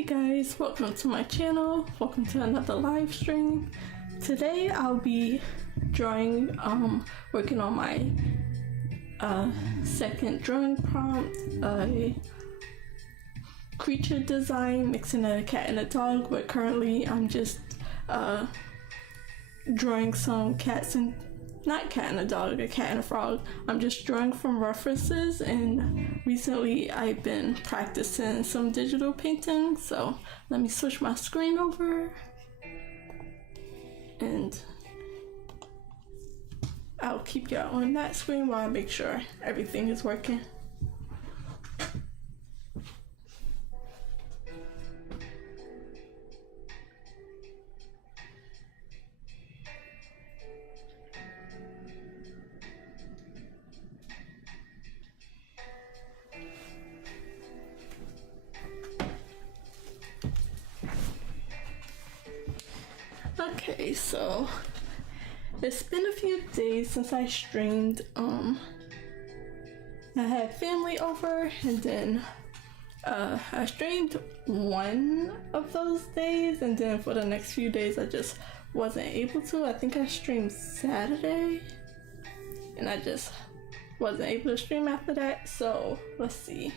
Hey guys, welcome to my channel. Welcome to another live stream. Today I'll be drawing, working on my second drawing prompt, a creature design mixing a cat and a dog, but currently I'm just drawing some cats and not cat and a dog, a cat and a frog. I'm just drawing from references, and recently I've been practicing some digital painting, so let me switch my screen over and I'll keep y'all on that screen while I make sure everything is working. Okay, so it's been a few days since I streamed. I had family over, and then I streamed one of those days, and then for the next few days I just wasn't able to. I think I streamed Saturday, and I just wasn't able to stream after that. So let's see.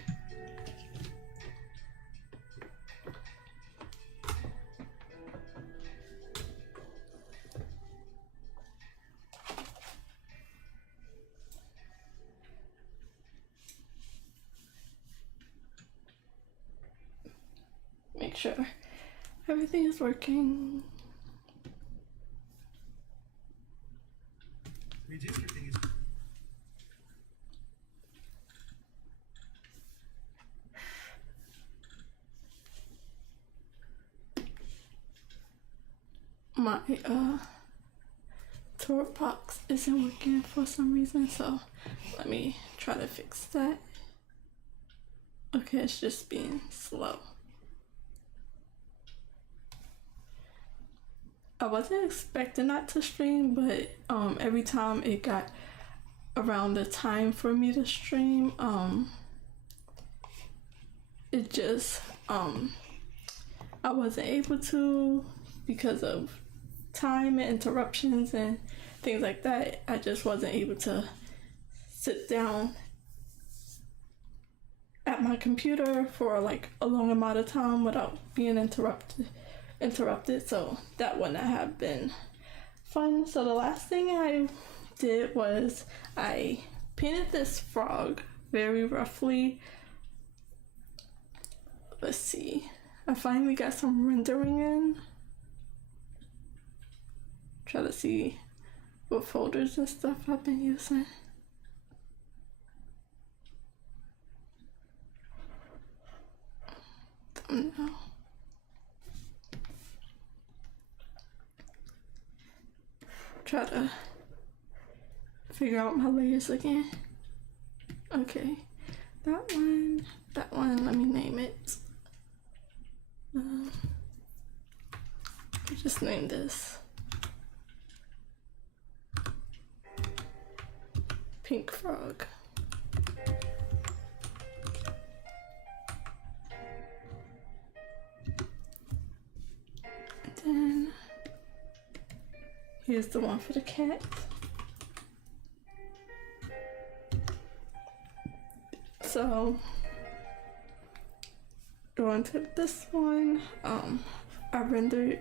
Make sure everything is working. Redistricting is my tour box isn't working for some reason, so let me try to fix that. Okay, it's just being slow. I wasn't expecting not to stream, but every time it got around the time for me to stream, it just I wasn't able to because of time and interruptions and things like that. I just wasn't able to sit down at my computer for like a long amount of time without being interrupted, so that wouldn't have been fun. So the last thing I did was I painted this frog very roughly. Let's see, I finally got some rendering in. Try to see what folders and stuff I've been using. Thumbnail. Try to figure out my layers again. Okay, that one, let me name it. Just name this Pink Frog. And then here's the one for the cat. So going to this one, I rendered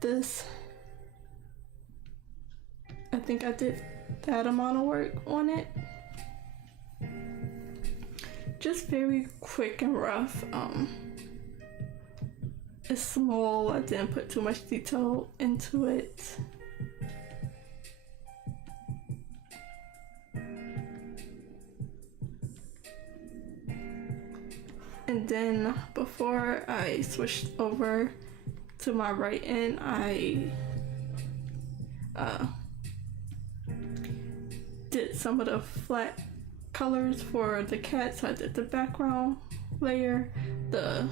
this. I think I did that amount of work on it. Just very quick and rough. It's small. I didn't put too much detail into it. And then before I switched over to my writing, I did some of the flat colors for the cat. So I did the background layer, the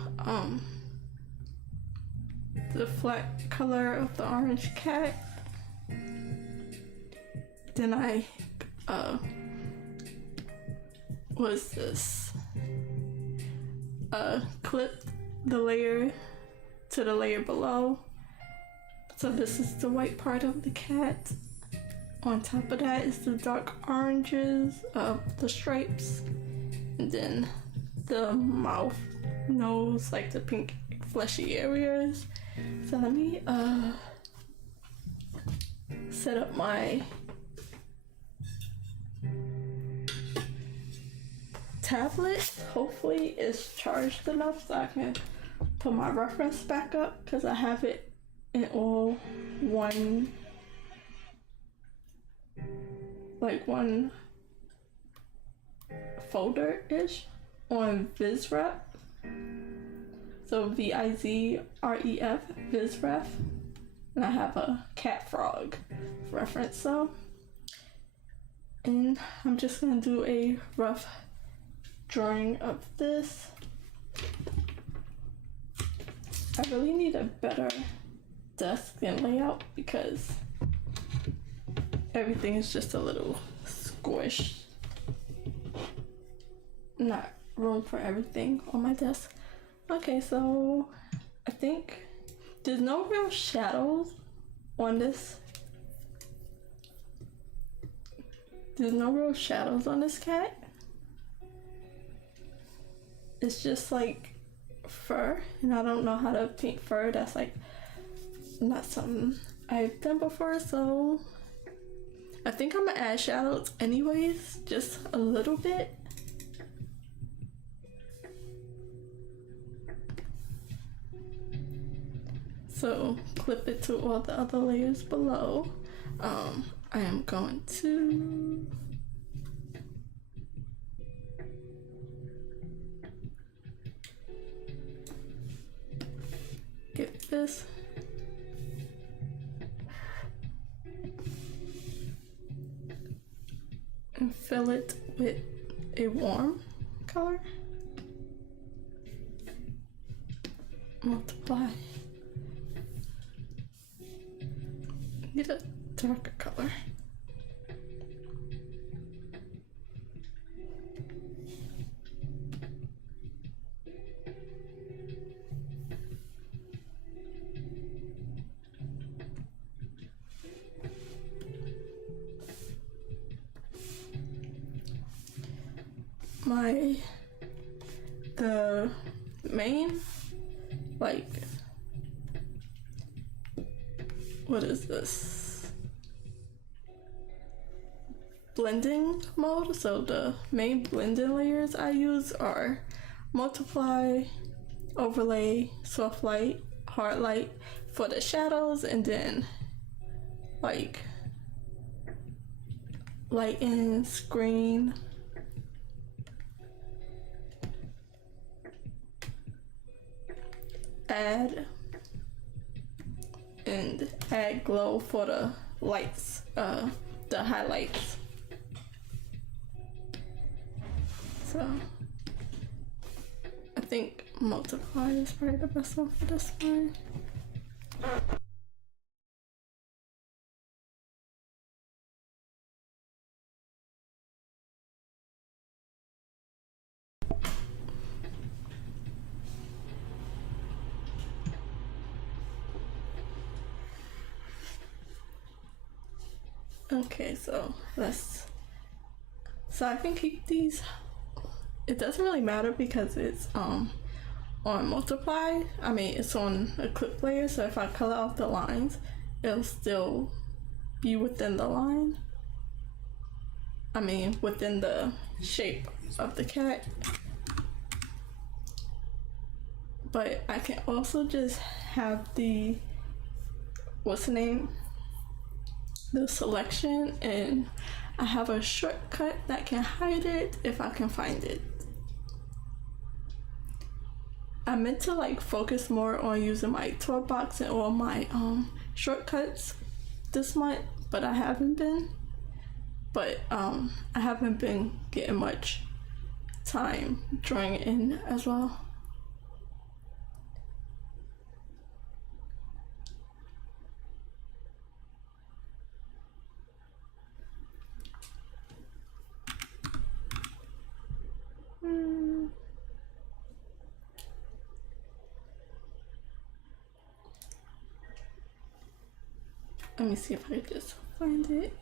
flat color of the orange cat. Then I was this clipped the layer to the layer below. So this is the white part of the cat. On top of that is the dark oranges of the stripes. And then the mouth, nose, like the pink fleshy areas. So let me set up my tablet. Hopefully it's charged enough so I can put my reference back up, because I have it in all one folder-ish on VizRef. So VIZREF, VizRef. And I have a cat frog reference, so. And I'm just gonna do a rough drawing of this. I really need a better desk and layout because everything is just a little squished. Not room for everything on my desk. Okay, so I think there's no real shadows on this. There's no real shadows on this cat. It's just like fur, and I don't know how to paint fur. That's like not something I've done before, so I think I'm gonna add shadows anyways, just a little bit. So clip it to all the other layers below. I am going to get this. And fill it with a warm color. Multiply. Need a darker color. The main, like, what is this? Blending mode. So the main blending layers I use are multiply, overlay, soft light, hard light for the shadows, and then like lighten, screen, add, and add glow for the lights, the highlights. So I think multiply is probably the best one for this one. Okay, so I can keep these. It doesn't really matter because it's on multiply. I mean, it's on a clip layer, so if I color out the lines, it'll still be within the line. I mean, within the shape of the cat. But I can also just have the, what's the name? The selection, and I have a shortcut that can hide it if I can find it. I meant to like focus more on using my toolbox and all my shortcuts this month, but I haven't been. But I haven't been getting much time drawing in as well. Let me see if I can just find it.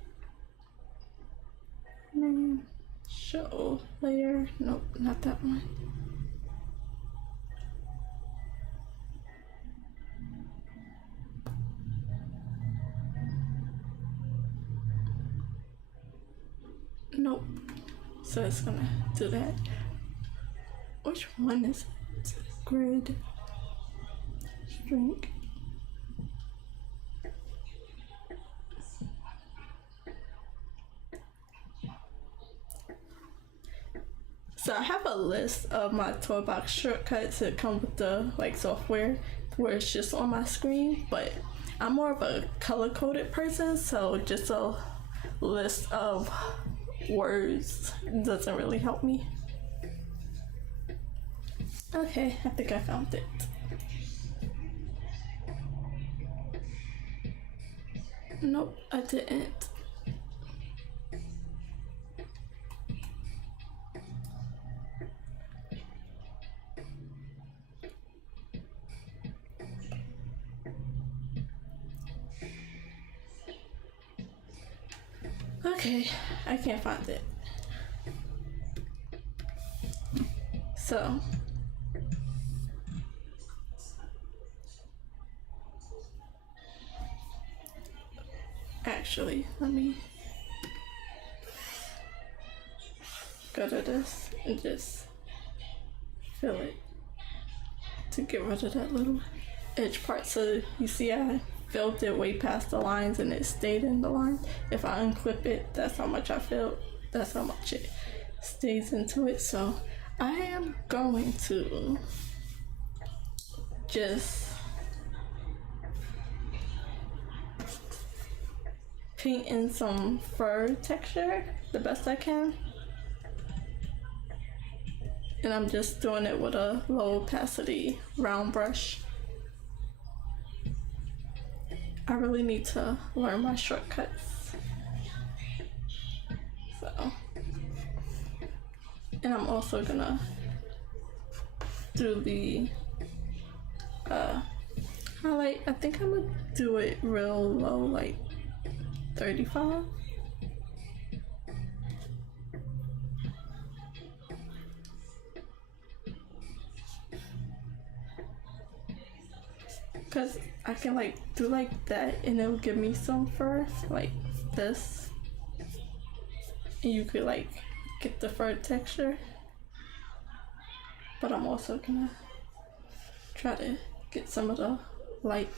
Name, show, layer. Nope, not that one. Nope. So it's gonna do that. Which one is it? Grid. String. So I have a list of my toolbox shortcuts that come with the like software where it's just on my screen, but I'm more of a color coded person, so just a list of words doesn't really help me. Okay, I think I found it. Nope, I didn't. Okay, I can't find it. So actually, let me go to this and just fill it to get rid of that little edge part. So you see I filled it way past the lines and it stayed in the line. If I unclip it, that's how much I filled. That's how much it stays into it. So I am going to just paint in some fur texture the best I can. And I'm just doing it with a low opacity round brush. I really need to learn my shortcuts. So, and I'm also gonna do the highlight. I think I'm gonna do it real low, like 35. Cause I can like do like that and it'll give me some fur, like this. And you could like get the fur texture. But I'm also gonna try to get some of the light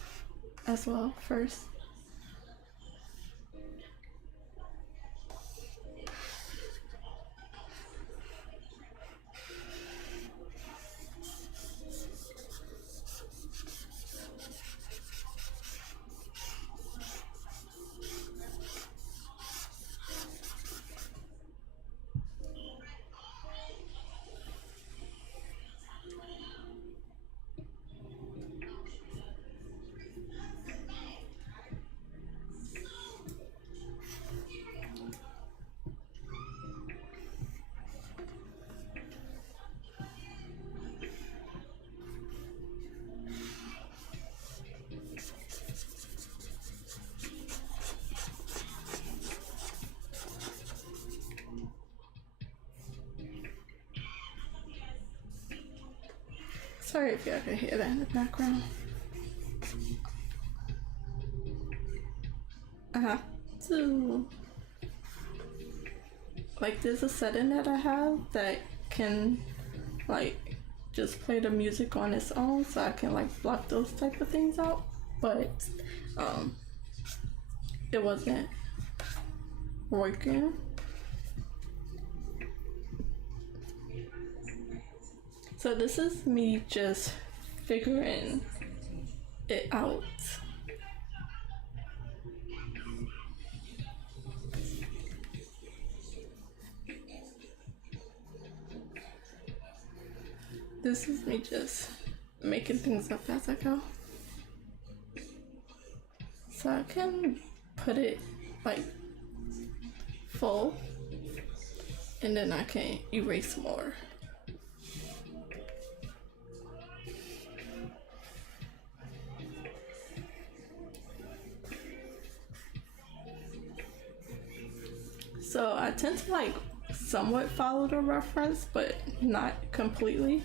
as well first. Sorry if y'all can hear that in the background. I have to, like, there's a setting that I have that can like just play the music on its own, so I can like block those type of things out, but it wasn't working. So this is me just figuring it out. This is me just making things up as I go. So I can put it like full and then I can erase more. So I tend to like somewhat follow the reference, but not completely.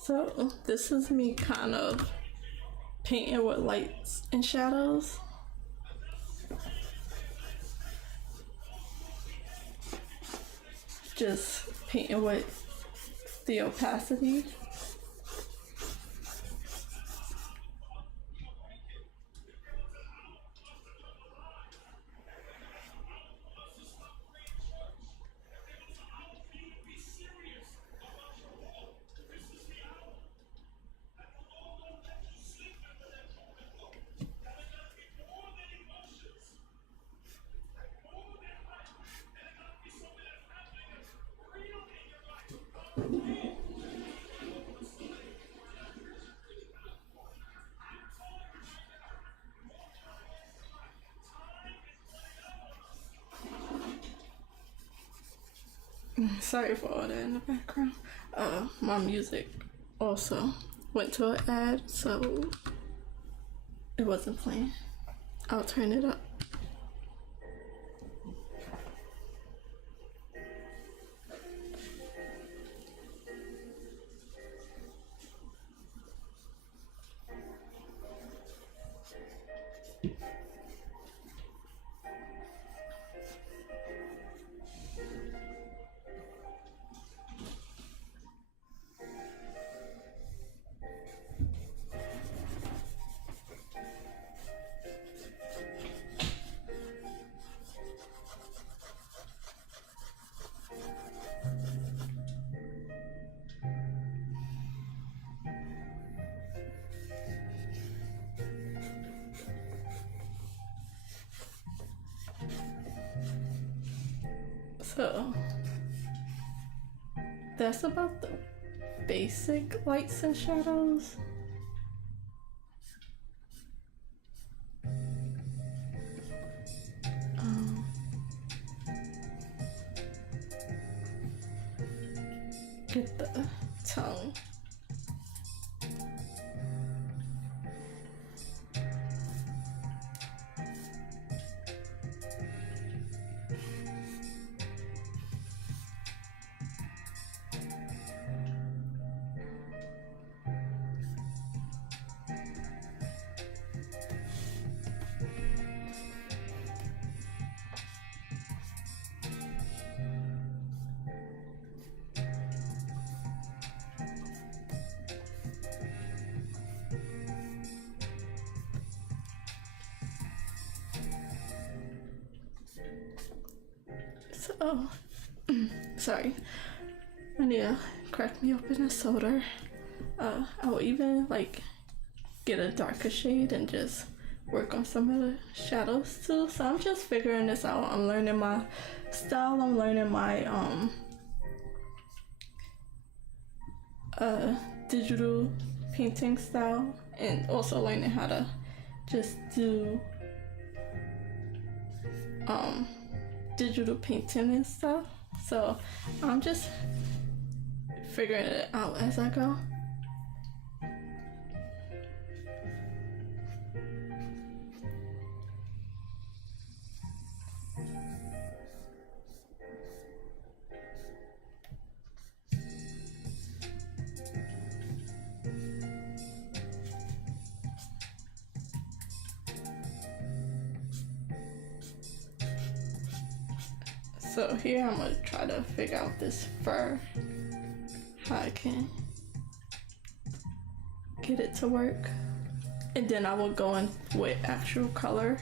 So this is me kind of painting with lights and shadows. Just painting with the opacity. Sorry for all that in the background. My music also went to an ad, so it wasn't playing. I'll turn it up. So that's about the basic lights and shadows. Get the tongue. So, sorry. I need to crack me open a soda. I will even like get a darker shade and just work on some of the shadows too. So I'm just figuring this out. I'm learning my style. I'm learning my digital painting style, and also learning how to just do digital painting and stuff. So I'm just figuring it out as I go. So here I'm gonna try to figure out this fur, how I can get it to work, and then I will go in with actual color.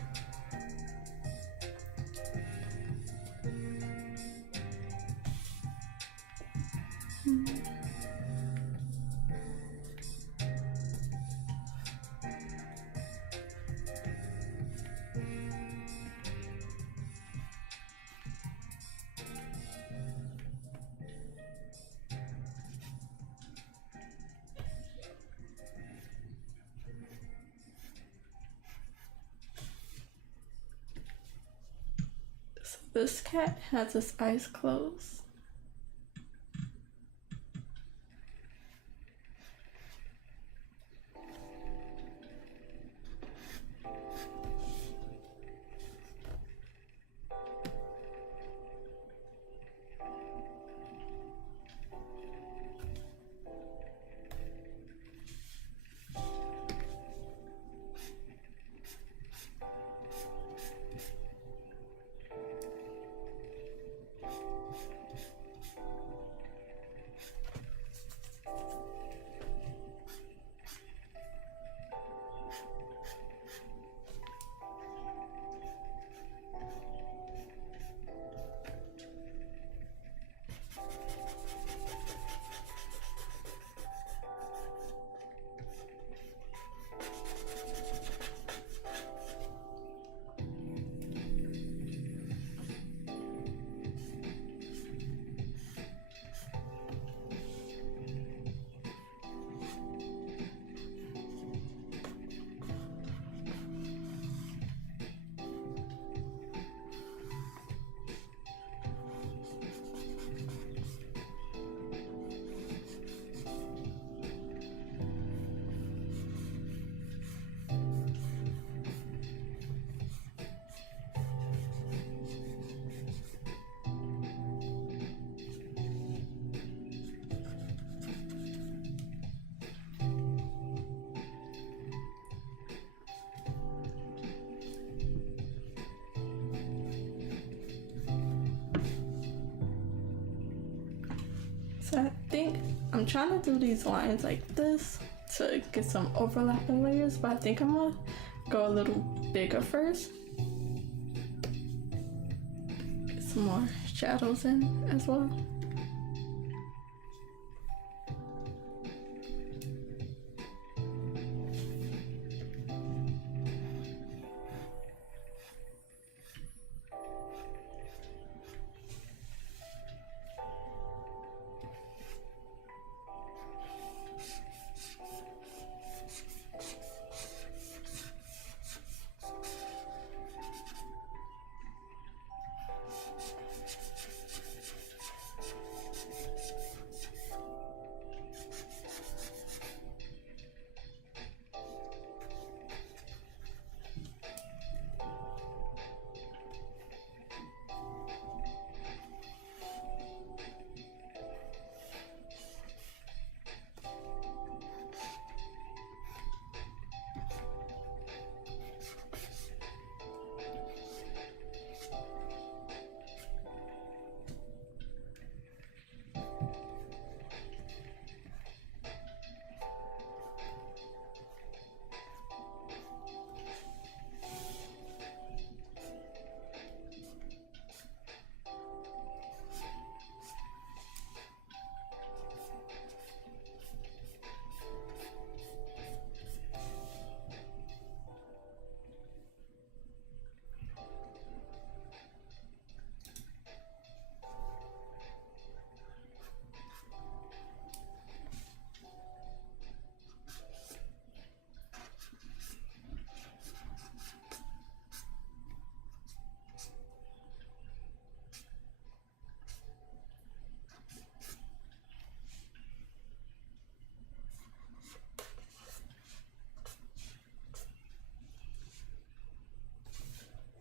So this cat has his eyes closed. So I think I'm trying to do these lines like this to get some overlapping layers, but I think I'm gonna go a little bigger first. Get some more shadows in as well.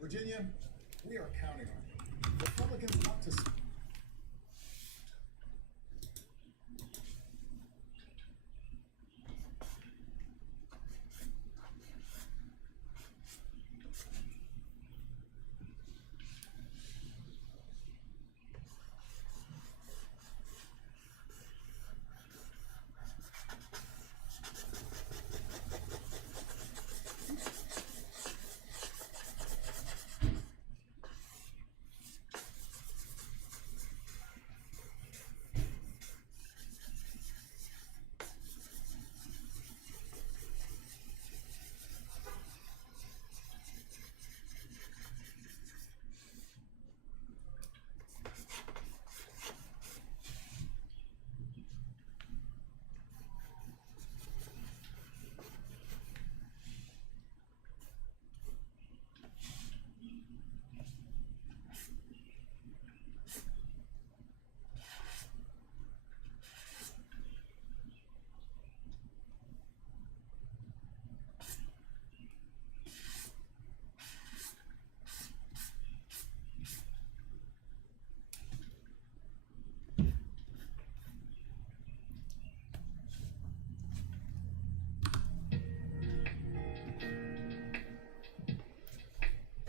Virginia, we are counting on you. Republicans want to.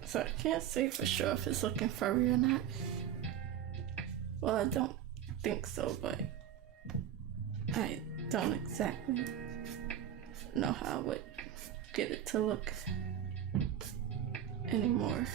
So I can't say for sure if it's looking furry or not. Well, I don't think so, but I don't exactly know how I would get it to look anymore.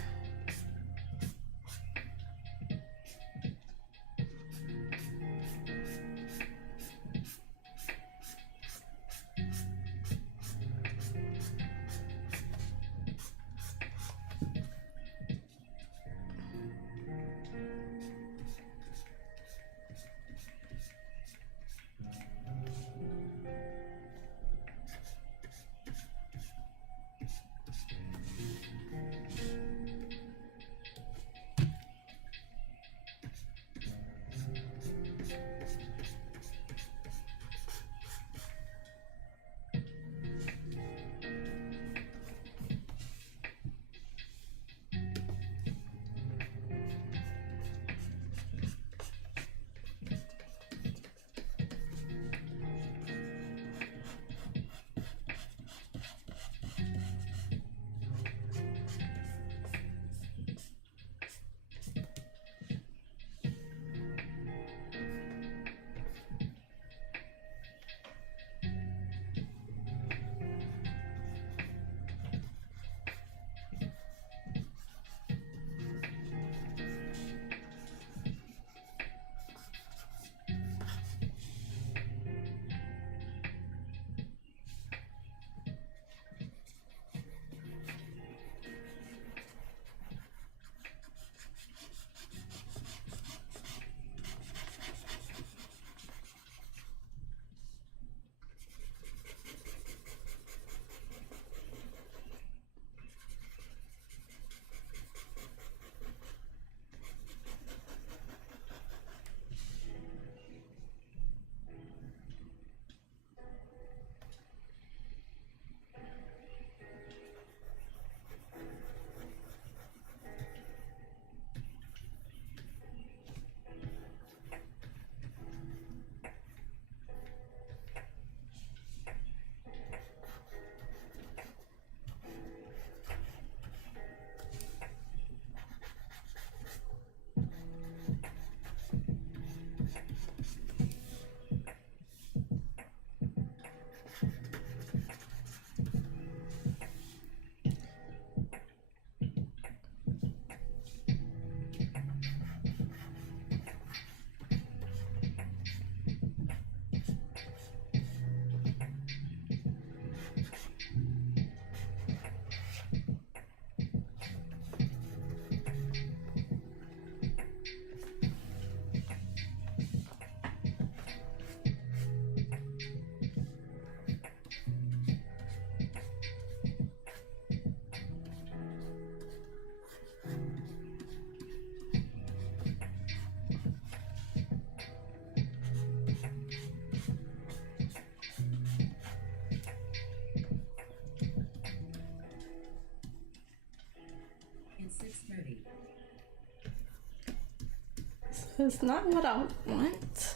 So it's not what I want,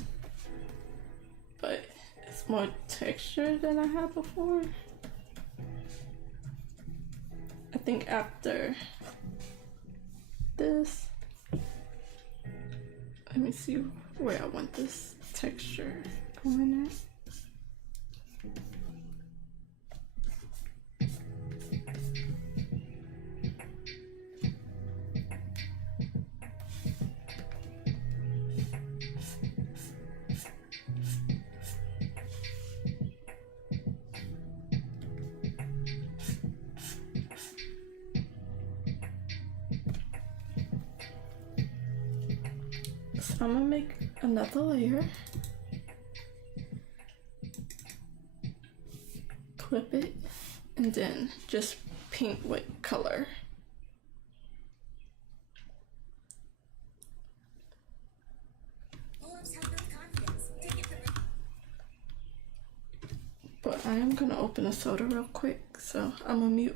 but it's more texture than I had before. I think after this, let me see where I want this texture going at. So I'm gonna make another layer, clip it, and then just paint with color. But I am gonna open a soda real quick, so I'm gonna mute.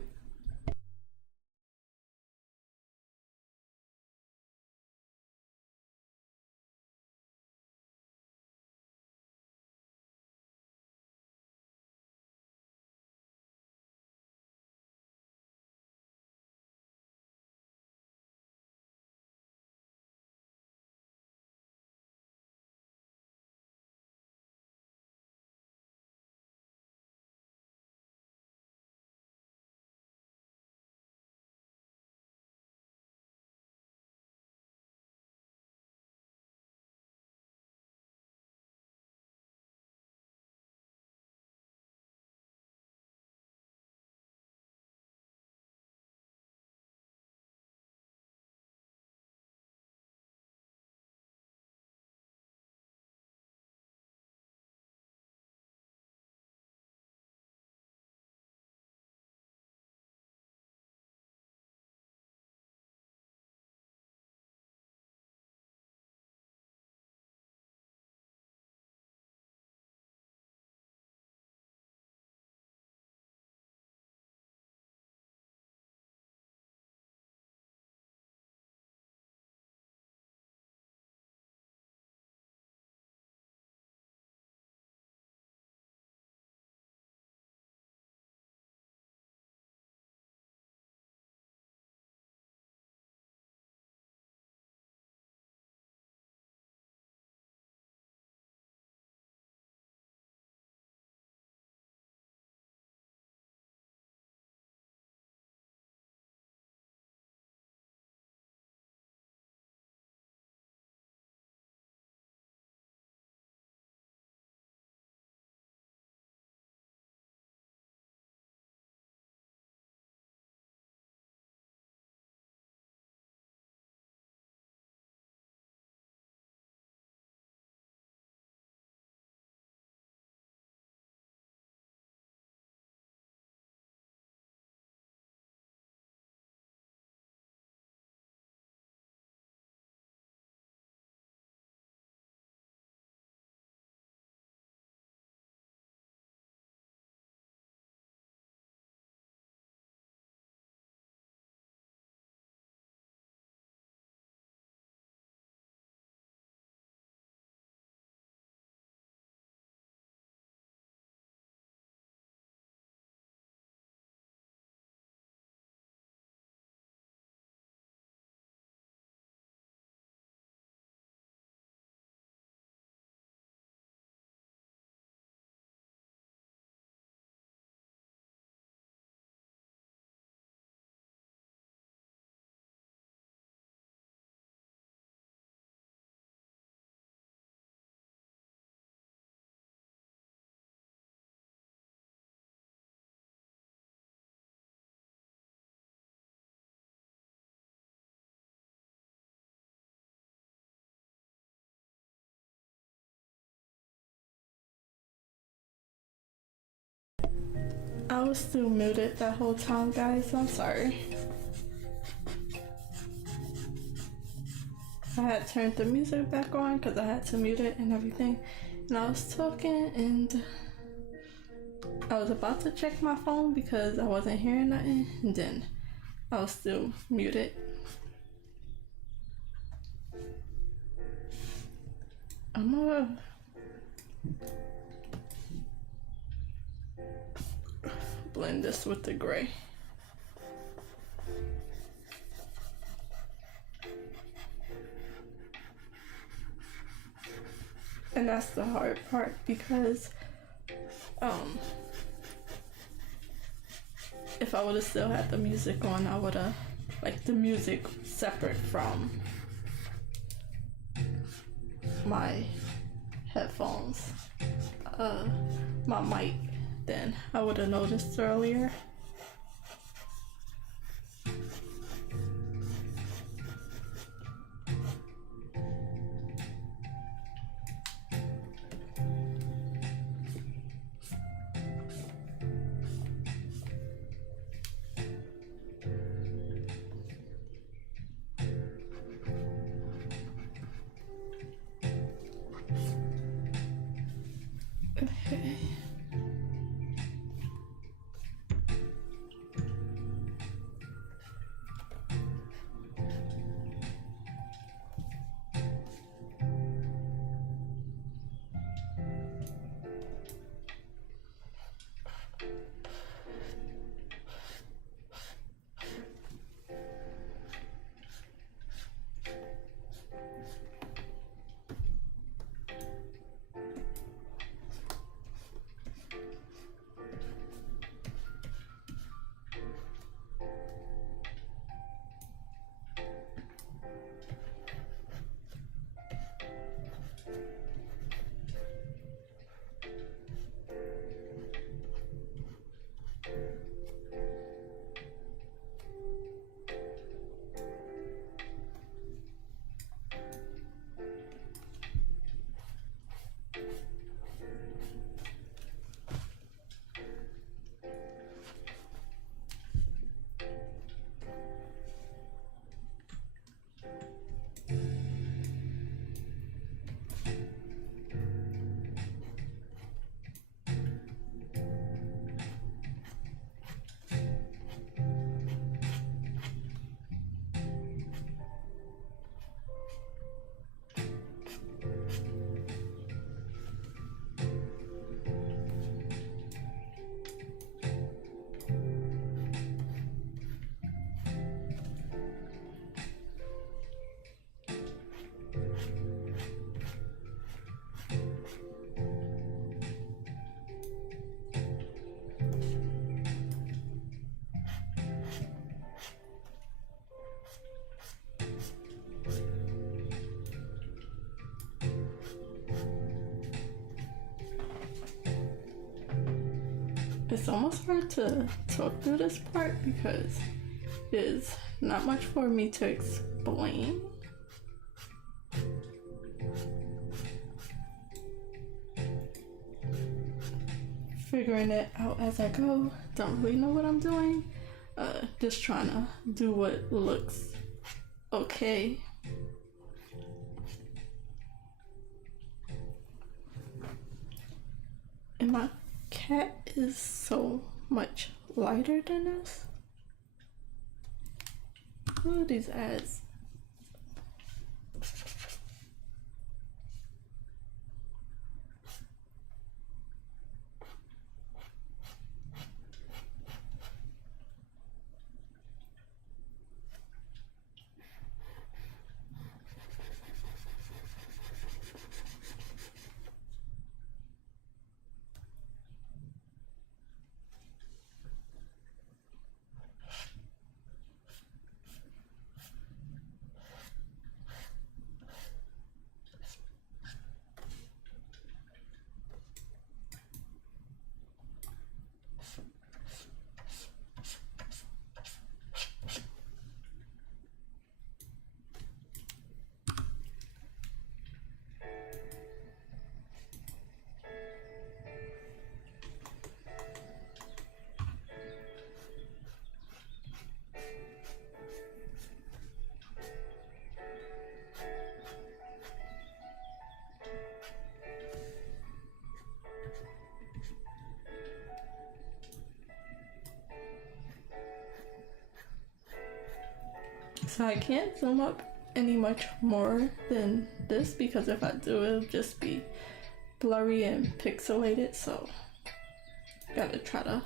I was still muted that whole time, guys. I'm sorry. I had turned the music back on because I had to mute it and everything. And I was talking and I was about to check my phone because I wasn't hearing nothing. And then I was still muted. I'm gonna blend this with the gray. And that's the hard part because if I would have still had the music on, I would have like the music separate from my headphones, my mic, then I would have noticed earlier. Okay. It's almost hard to talk through this part because there's not much for me to explain. Figuring it out as I go. Don't really know what I'm doing. Just trying to do what looks okay. And my cat is so much lighter than this. Look at these ads. So I can't zoom up any much more than this because if I do, it'll just be blurry and pixelated. So gotta try to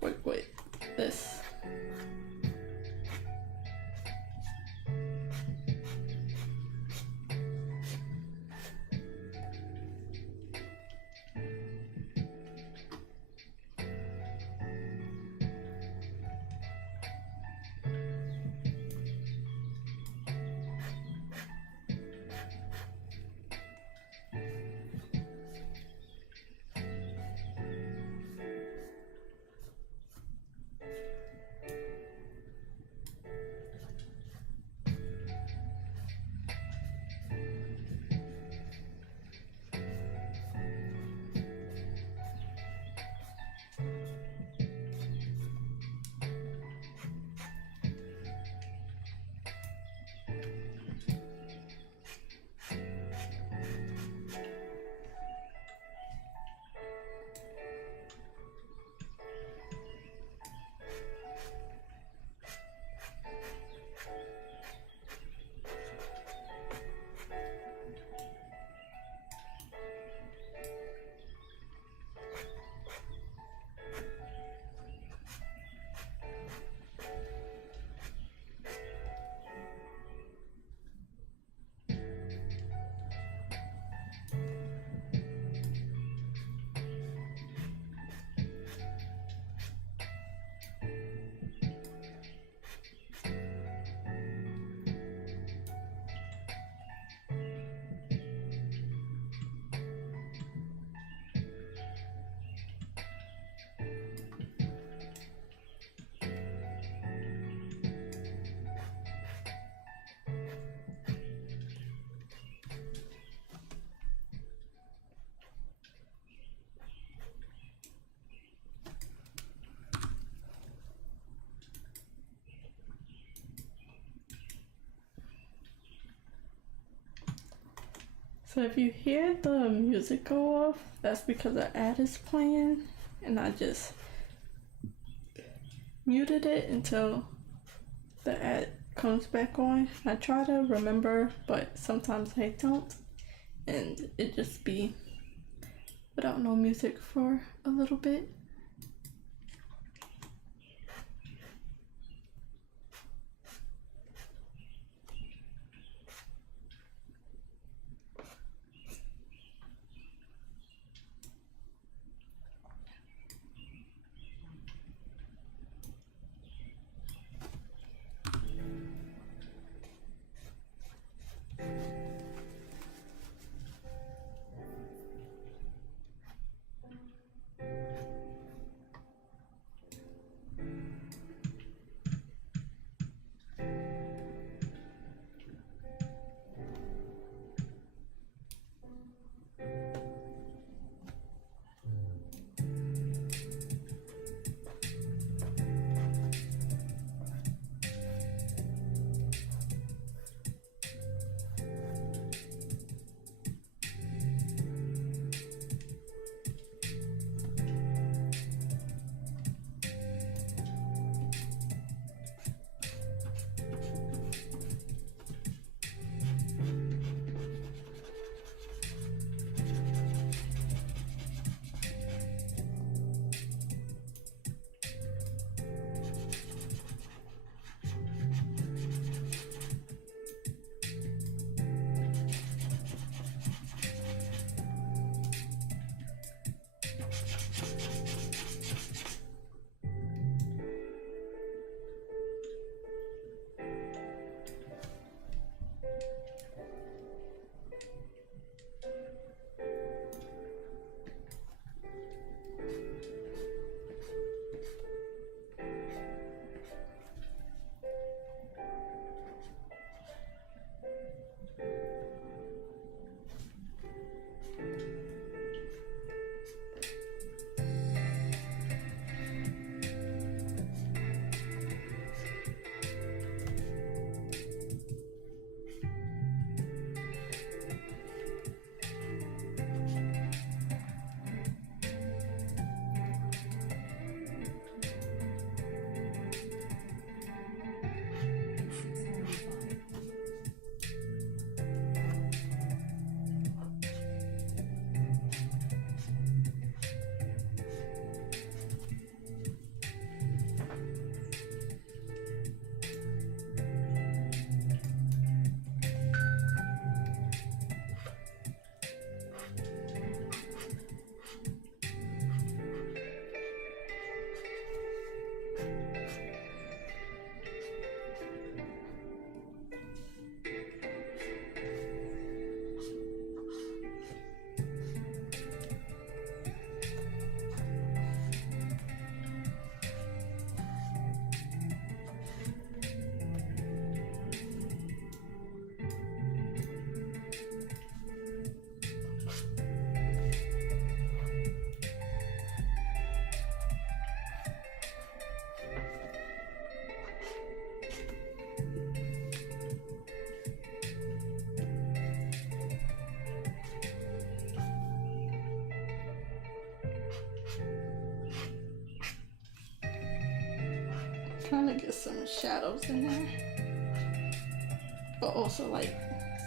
work with this. So if you hear the music go off, that's because the ad is playing and I just muted it until the ad comes back on. I try to remember, but sometimes I don't, and it just be without no music for a little bit. Trying to get some shadows in there, but also like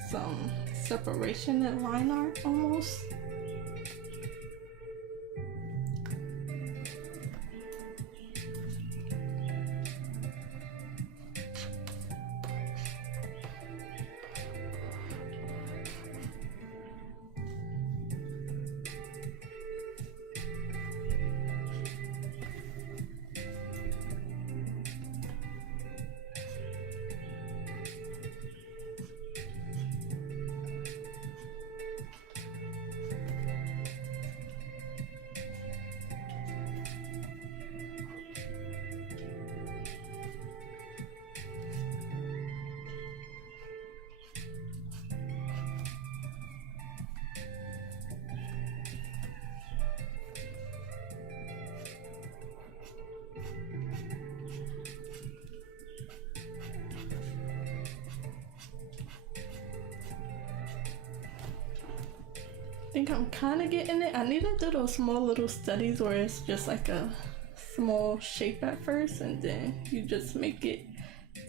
some separation and line art almost. I think I'm kind of getting it. I need to do those small little studies where it's just like a small shape at first and then you just make it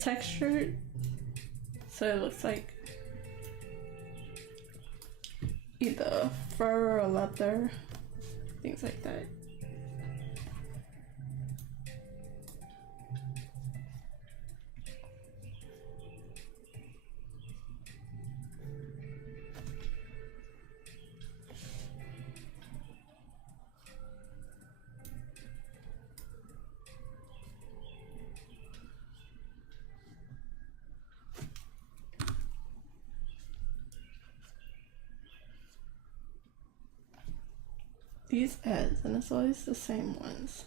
textured so it looks like either fur or leather, things like that. These ads, and it's always the same ones.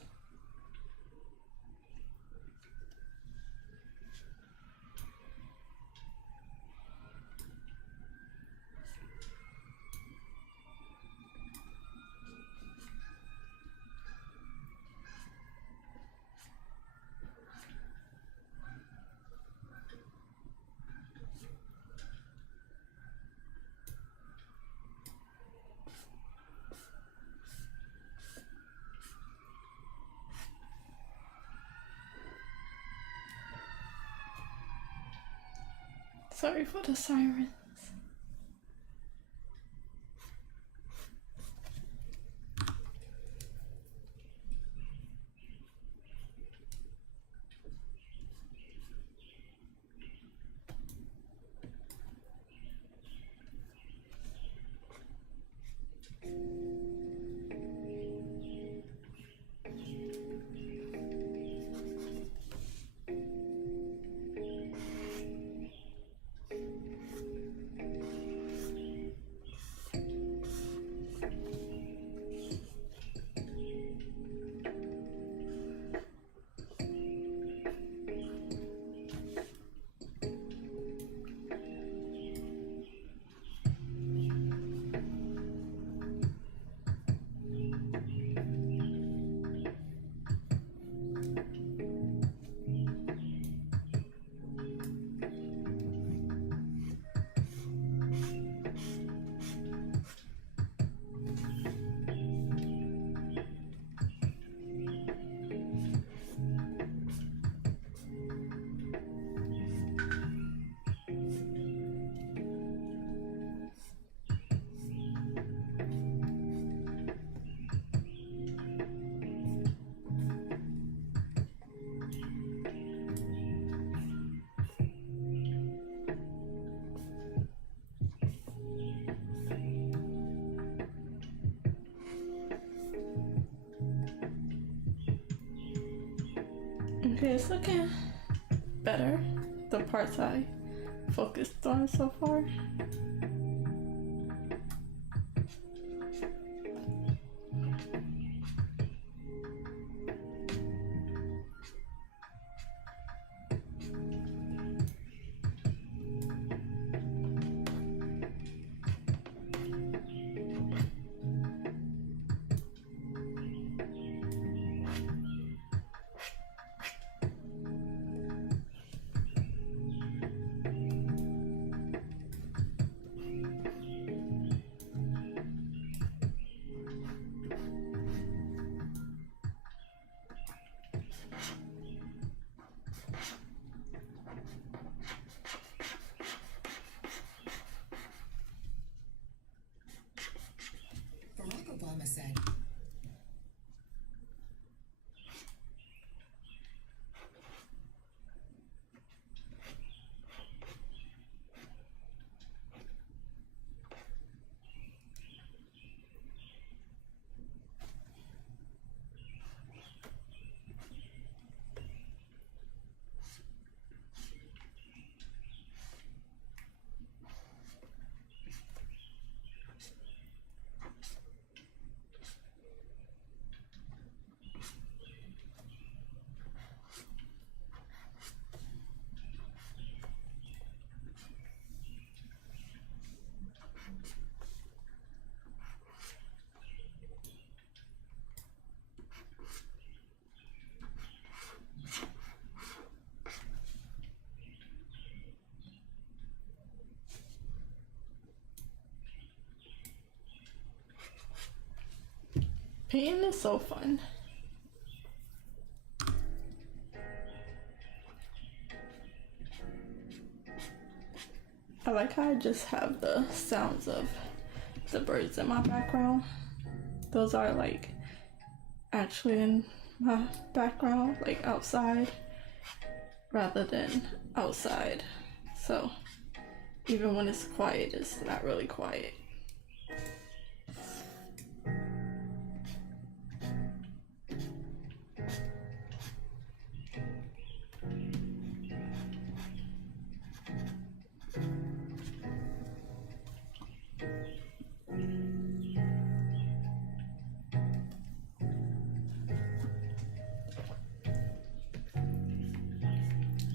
Sorry for the sirens. Okay, it's looking better. The parts I focused on so far. Painting is so fun. I like how I just have the sounds of the birds in my background. Those are like actually in my background, like outside rather than outside. So even when it's quiet, it's not really quiet.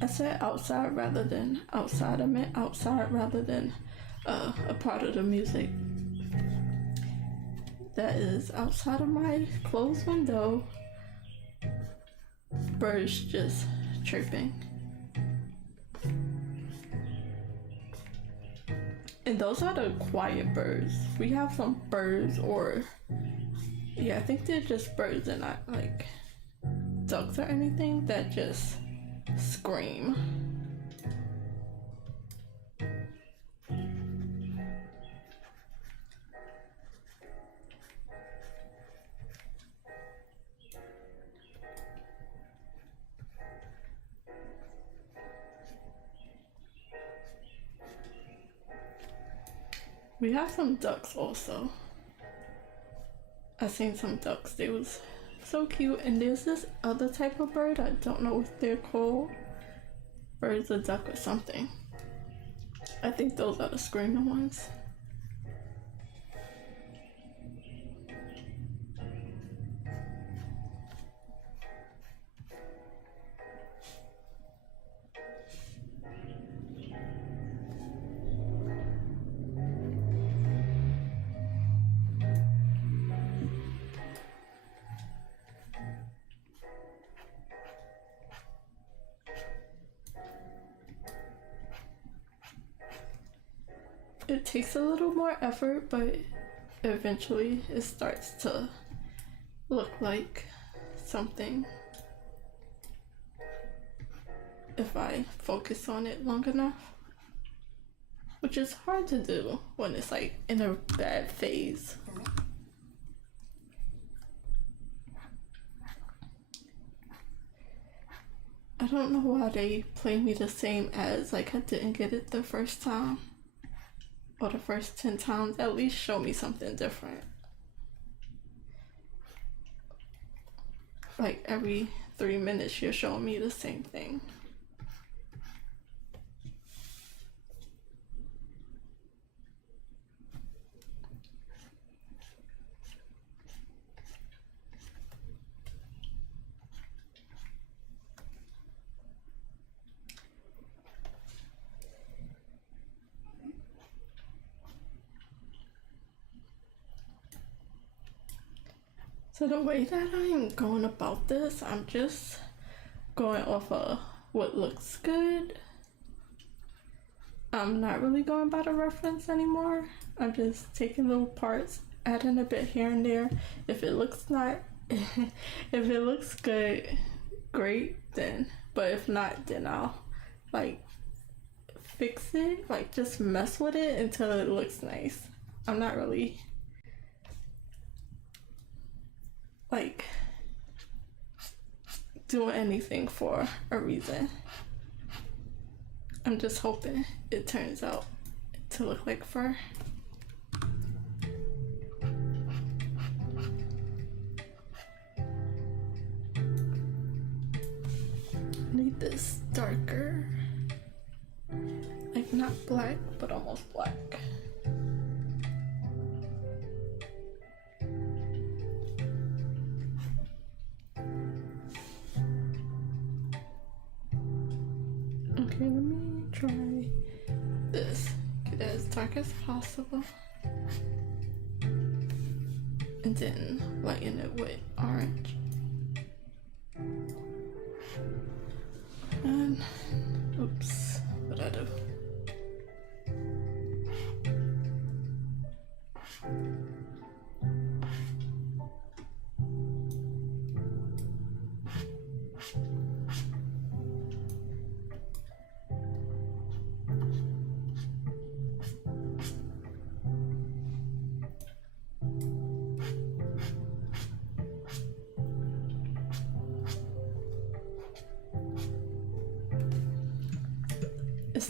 I said outside rather than outside. I meant outside rather than a part of the music that is outside of my closed window. Birds just chirping. And those are the quiet birds. We have some birds, or yeah, I think they're just birds and not like ducks or anything, that just scream. We have some ducks also. I seen some ducks. They was so cute. And there's this other type of bird. I don't know what they're called. Bird's a duck or something. I think those are the screaming ones. It takes a little more effort, but eventually it starts to look like something if I focus on it long enough, which is hard to do when it's like in a bad phase. I don't know why they play me the same ads, like I didn't get it the first time or the first 10 times. At least show me something different. Like every 3 minutes you're showing me the same thing. So the way that I'm going about this, I'm just going off of what looks good. I'm not really going by the reference anymore. I'm just taking little parts, adding a bit here and there. If it looks not, if it looks good, great then. But if not, then I'll like fix it, like just mess with it until it looks nice. I'm not really like doing anything for a reason. I'm just hoping it turns out to look like fur. Need this darker, like not black, but almost black. Okay, let me try this. Get it as dark as possible. And then lighten it with orange. And, oops, what'd I do?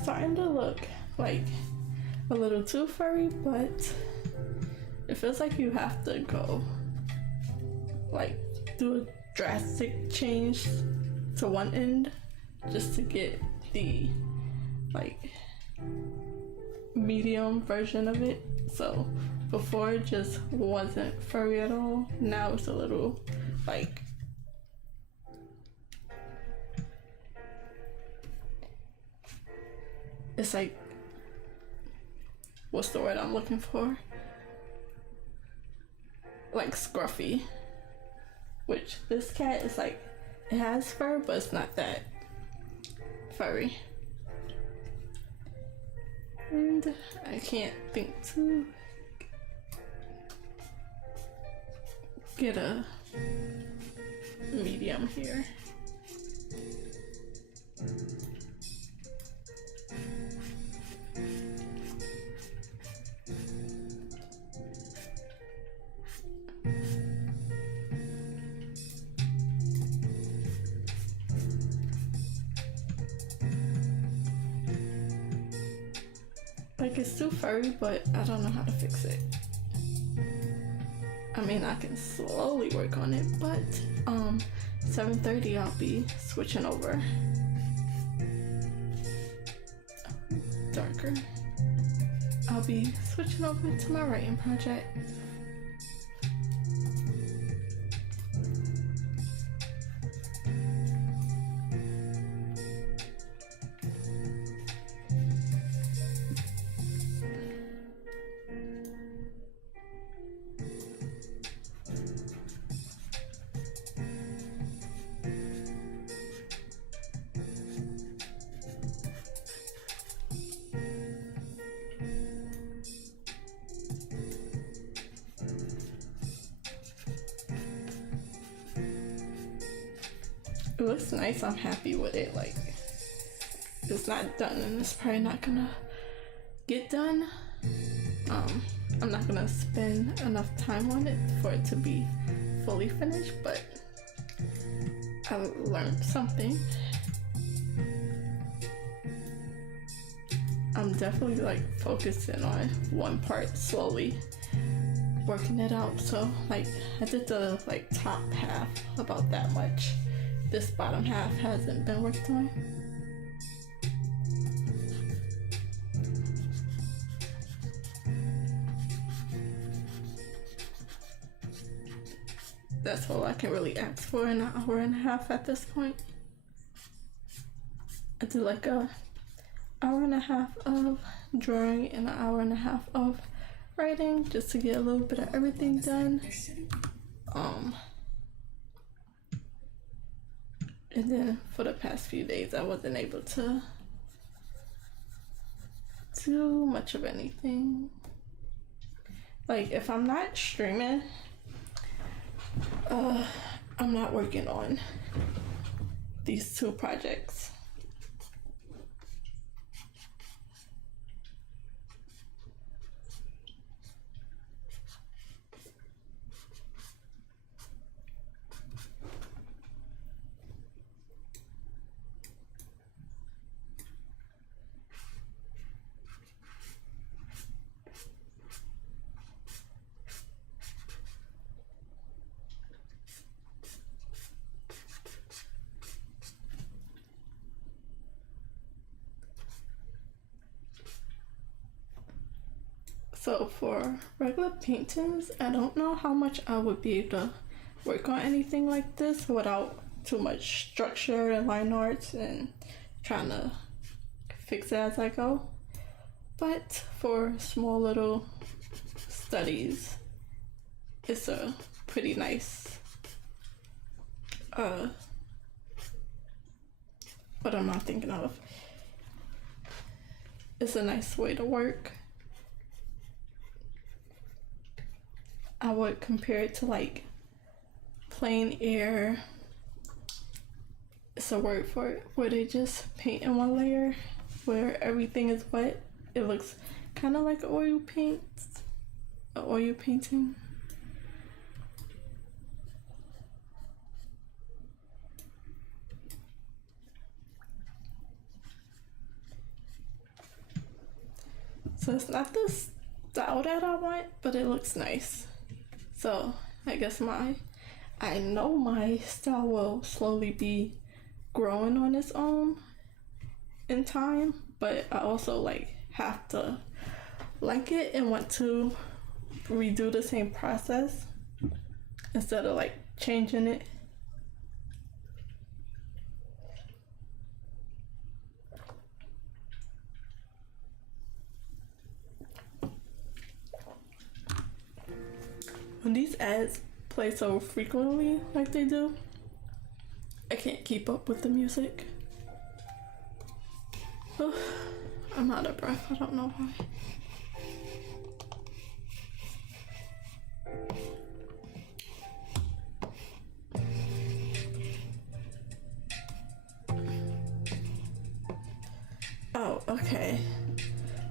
starting to look like a little too furry, but it feels like you have to go like do a drastic change to one end just to get the like medium version of it. So before it just wasn't furry at all. Now it's a little like it's like, what's the word I'm looking for? Like scruffy. Which this cat is like, it has fur, but it's not that furry. And I can't think to get a medium here. Like, it's too furry, but I don't know how to fix it. I mean, I can slowly work on it, but 7:30 I'll be switching over. Darker. I'll be switching over to my writing project. It looks nice. I'm happy with it. Like, it's not done and it's probably not gonna get done. I'm not gonna spend enough time on it for it to be fully finished, but I learned something. I'm definitely like focusing on one part slowly, working it out. So like I did the like top half about that much. This bottom half hasn't been worked on. That's all I can really ask for in an hour and a half at this point. I do like a hour and a half of drawing and an hour and a half of writing just to get a little bit of everything done. And then for the past few days I wasn't able to do much of anything. Like if I'm not streaming, I'm not working on these two projects. So for regular paintings, I don't know how much I would be able to work on anything like this without too much structure and line arts and trying to fix it as I go. But for small little studies, it's a pretty nice, what am I thinking of? It's a nice way to work. I would compare it to like plein air. It's a word for it, where they just paint in one layer, where everything is wet. It looks kind of like oil paint, oil painting. So it's not the style that I want, but it looks nice. So I guess I know my style will slowly be growing on its own in time, but I also like have to like it and want to redo the same process instead of like changing it. When these ads play so frequently like they do, I can't keep up with the music. Oh, I'm out of breath, I don't know why. Oh, okay.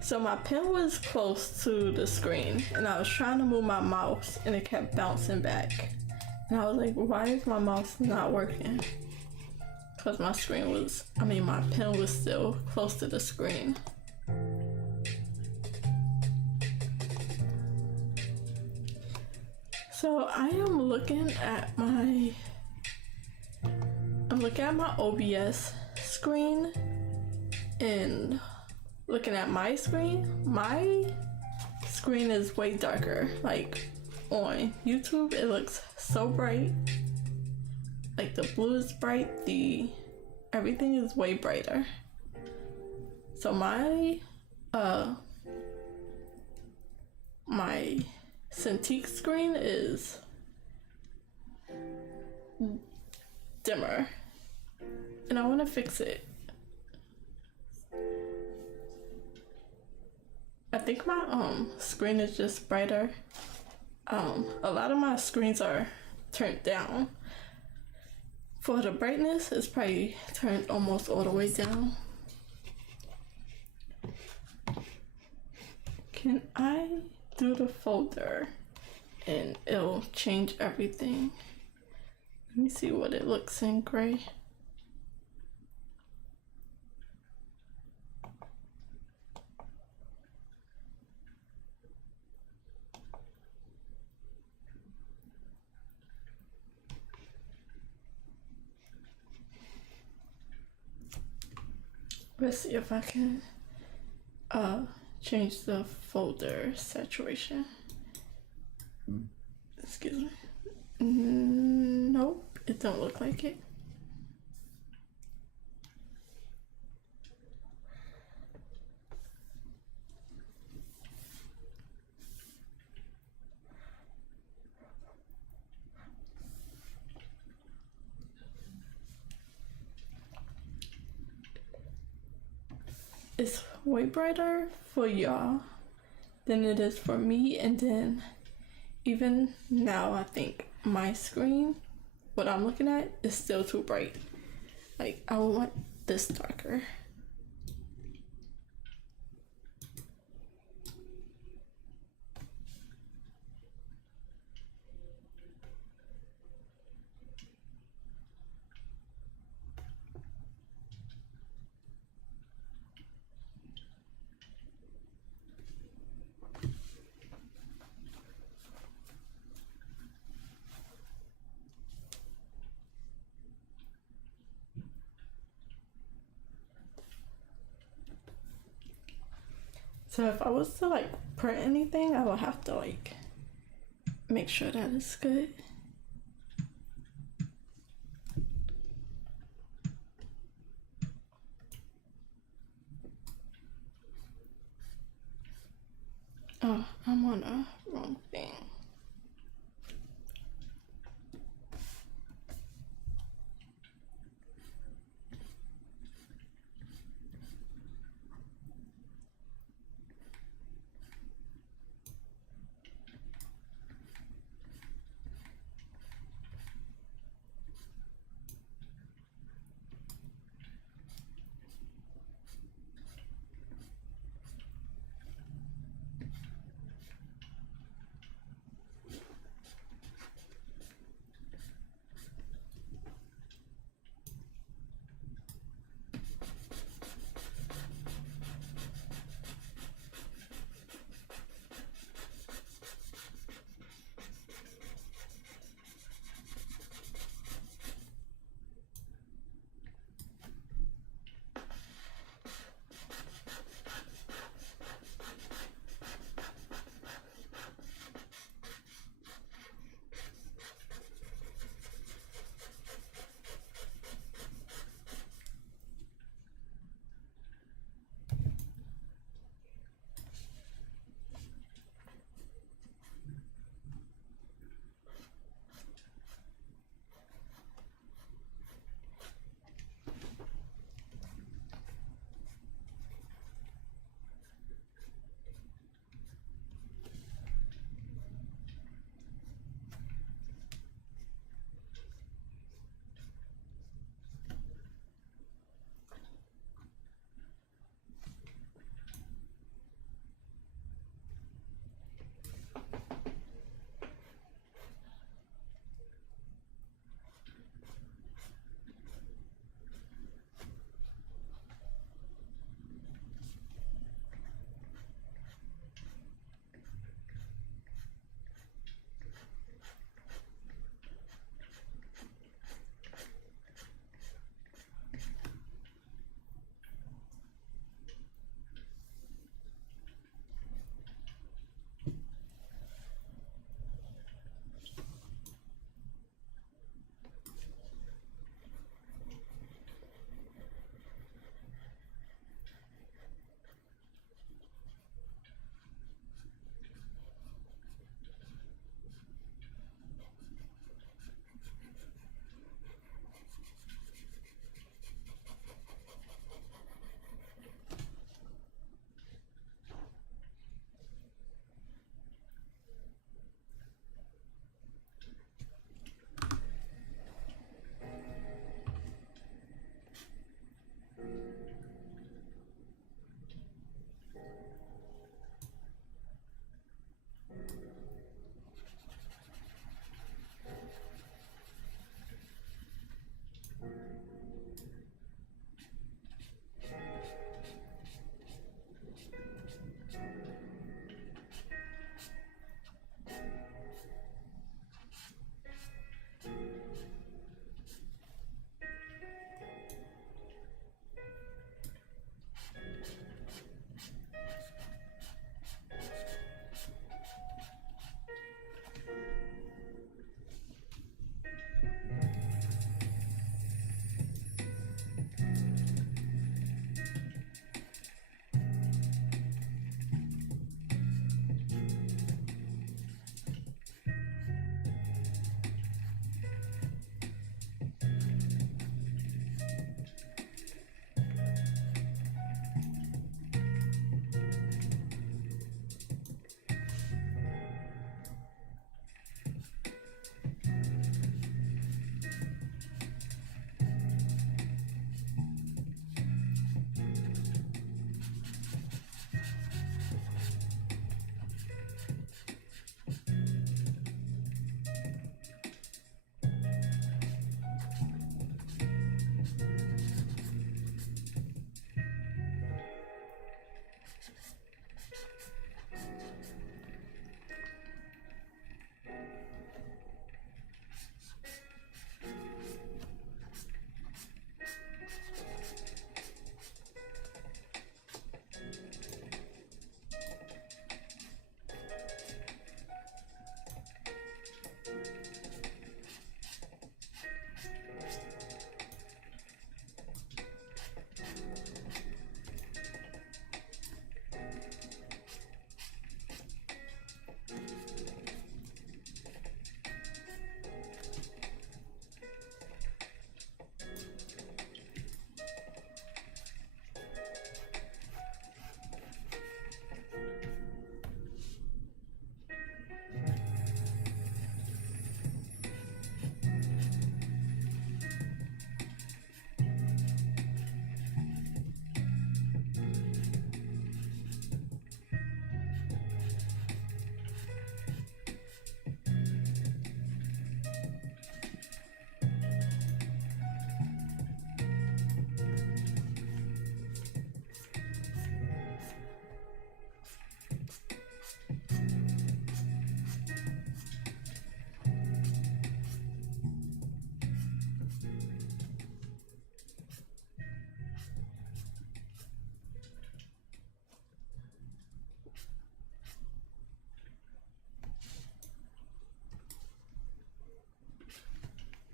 So my pen was close to the screen and I was trying to move my mouse and it kept bouncing back. And I was like, why is my mouse not working? Because my pen was still close to the screen. So I am looking at my OBS screen and looking at my screen is way darker. Like on YouTube, it looks so bright. Like the blue is bright, everything is way brighter. So my Cintiq screen is dimmer, and I want to fix it. I think my screen is just brighter. A lot of my screens are turned down. For the brightness, it's probably turned almost all the way down. Can I do the folder and it'll change everything? Let me see what it looks in gray. Let's see if I can change the folder saturation. Excuse me. Nope, it don't look like it. It's way brighter for y'all than it is for me, and then even now I think my screen, what I'm looking at, is still too bright. Like I would want this darker. So if I was to like print anything, I would have to like make sure that it's good. Oh, I'm on a wrong thing.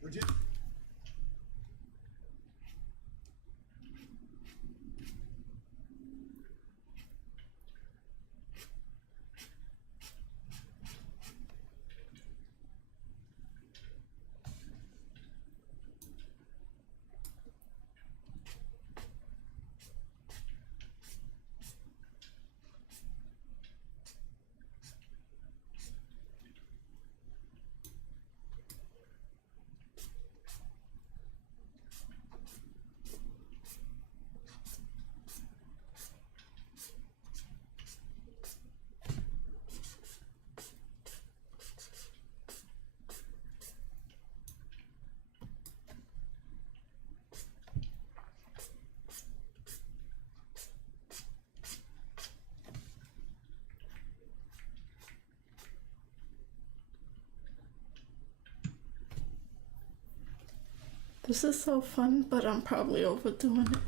Virginia. This is so fun, but I'm probably overdoing it.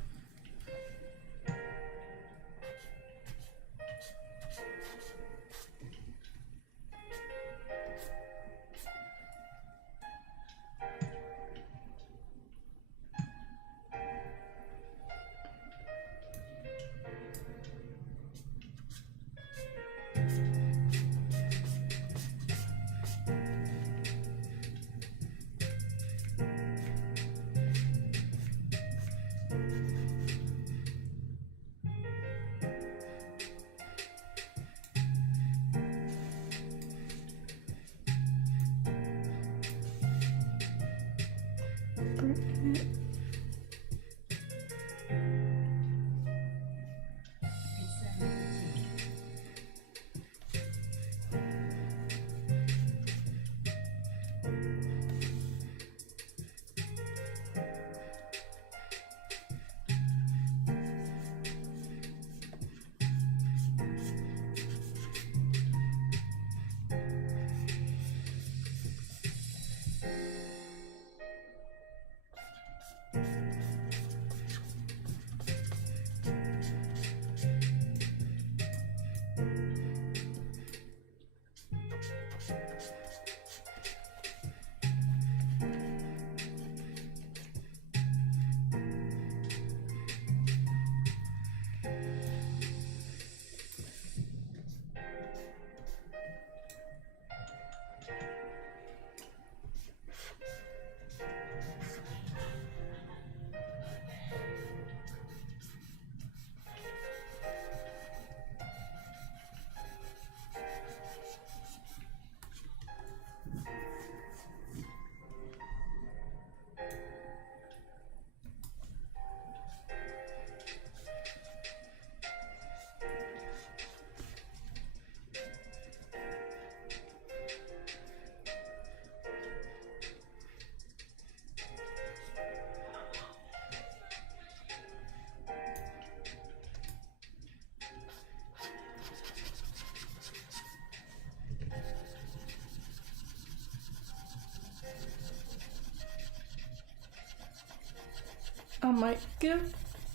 I might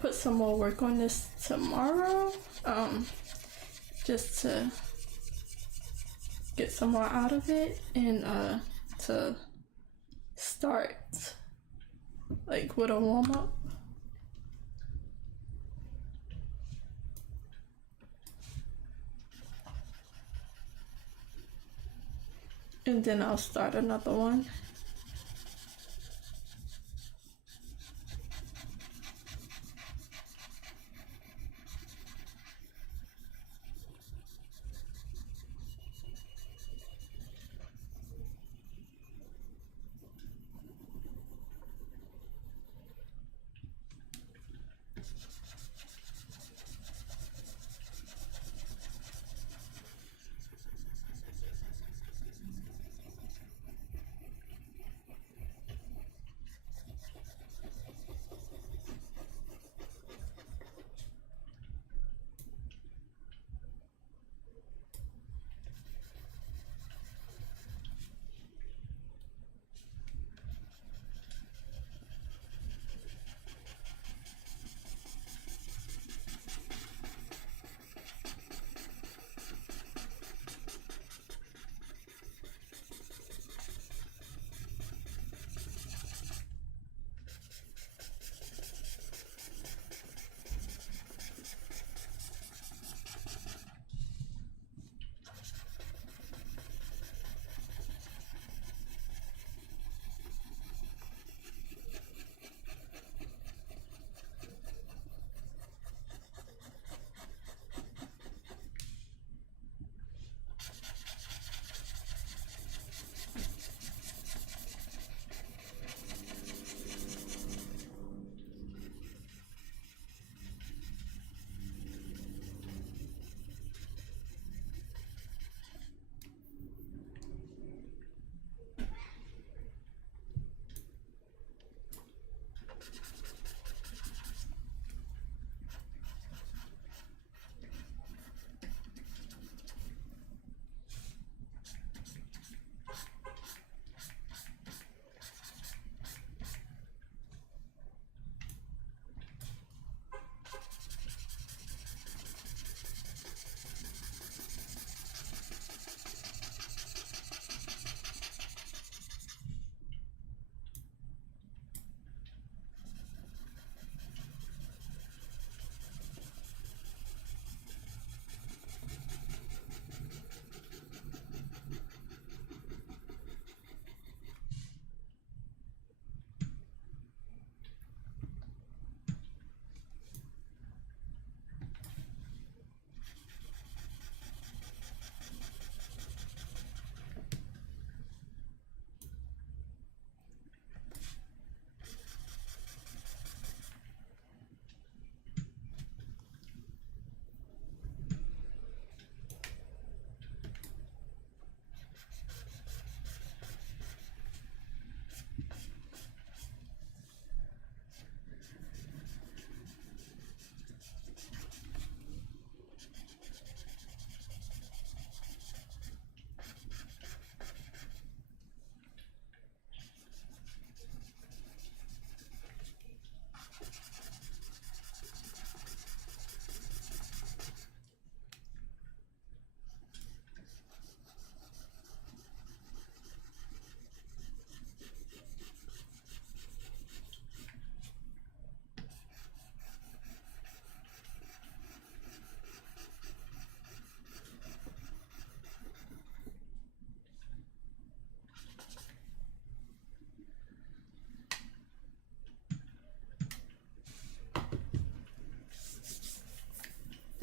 put some more work on this tomorrow, just to get some more out of it and to start like with a warm-up. And then I'll start another one.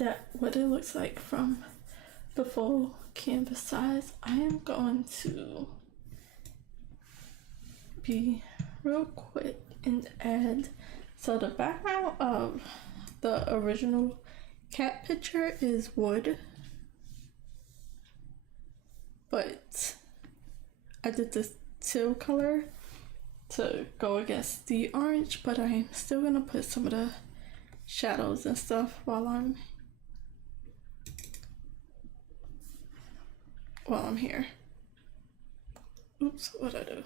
that what it looks like from the full canvas size, I am going to be real quick and add, so the background of the original cat picture is wood, but I did this teal color to go against the orange, but I'm still gonna put some of the shadows and stuff while I'm here. Oops, what'd I do?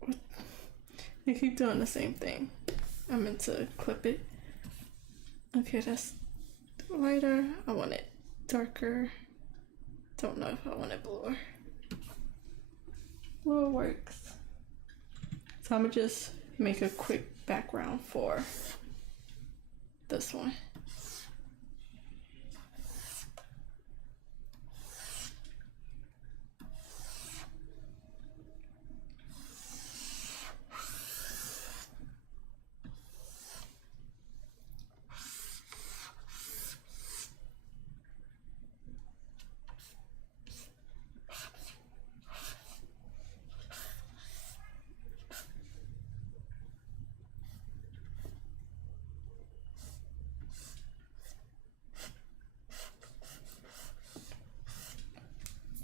What? I keep doing the same thing. I meant to clip it. Okay, that's lighter. I want it darker. Don't know if I want it bluer. Bluer works. So I'm gonna just make a quick background for this one.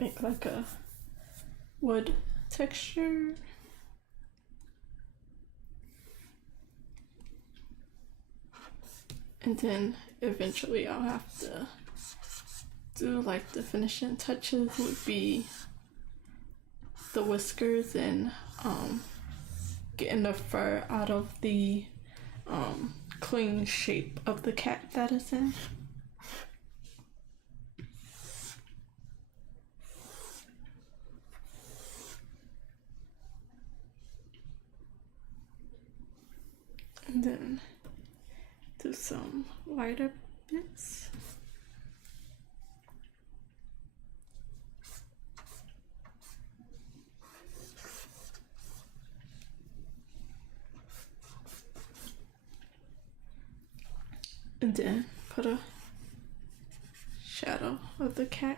Make like a wood texture. And then eventually I'll have to do like the finishing touches would be the whiskers and getting the fur out of the clean shape of the cat that is in. And then do some lighter bits. And then put a shadow of the cat.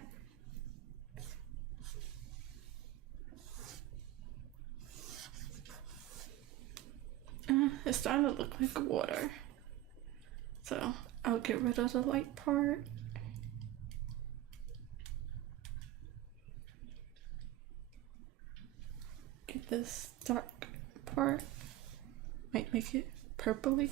It's starting to look like water. So I'll get rid of the light part. Get this dark part. Might make it purpley.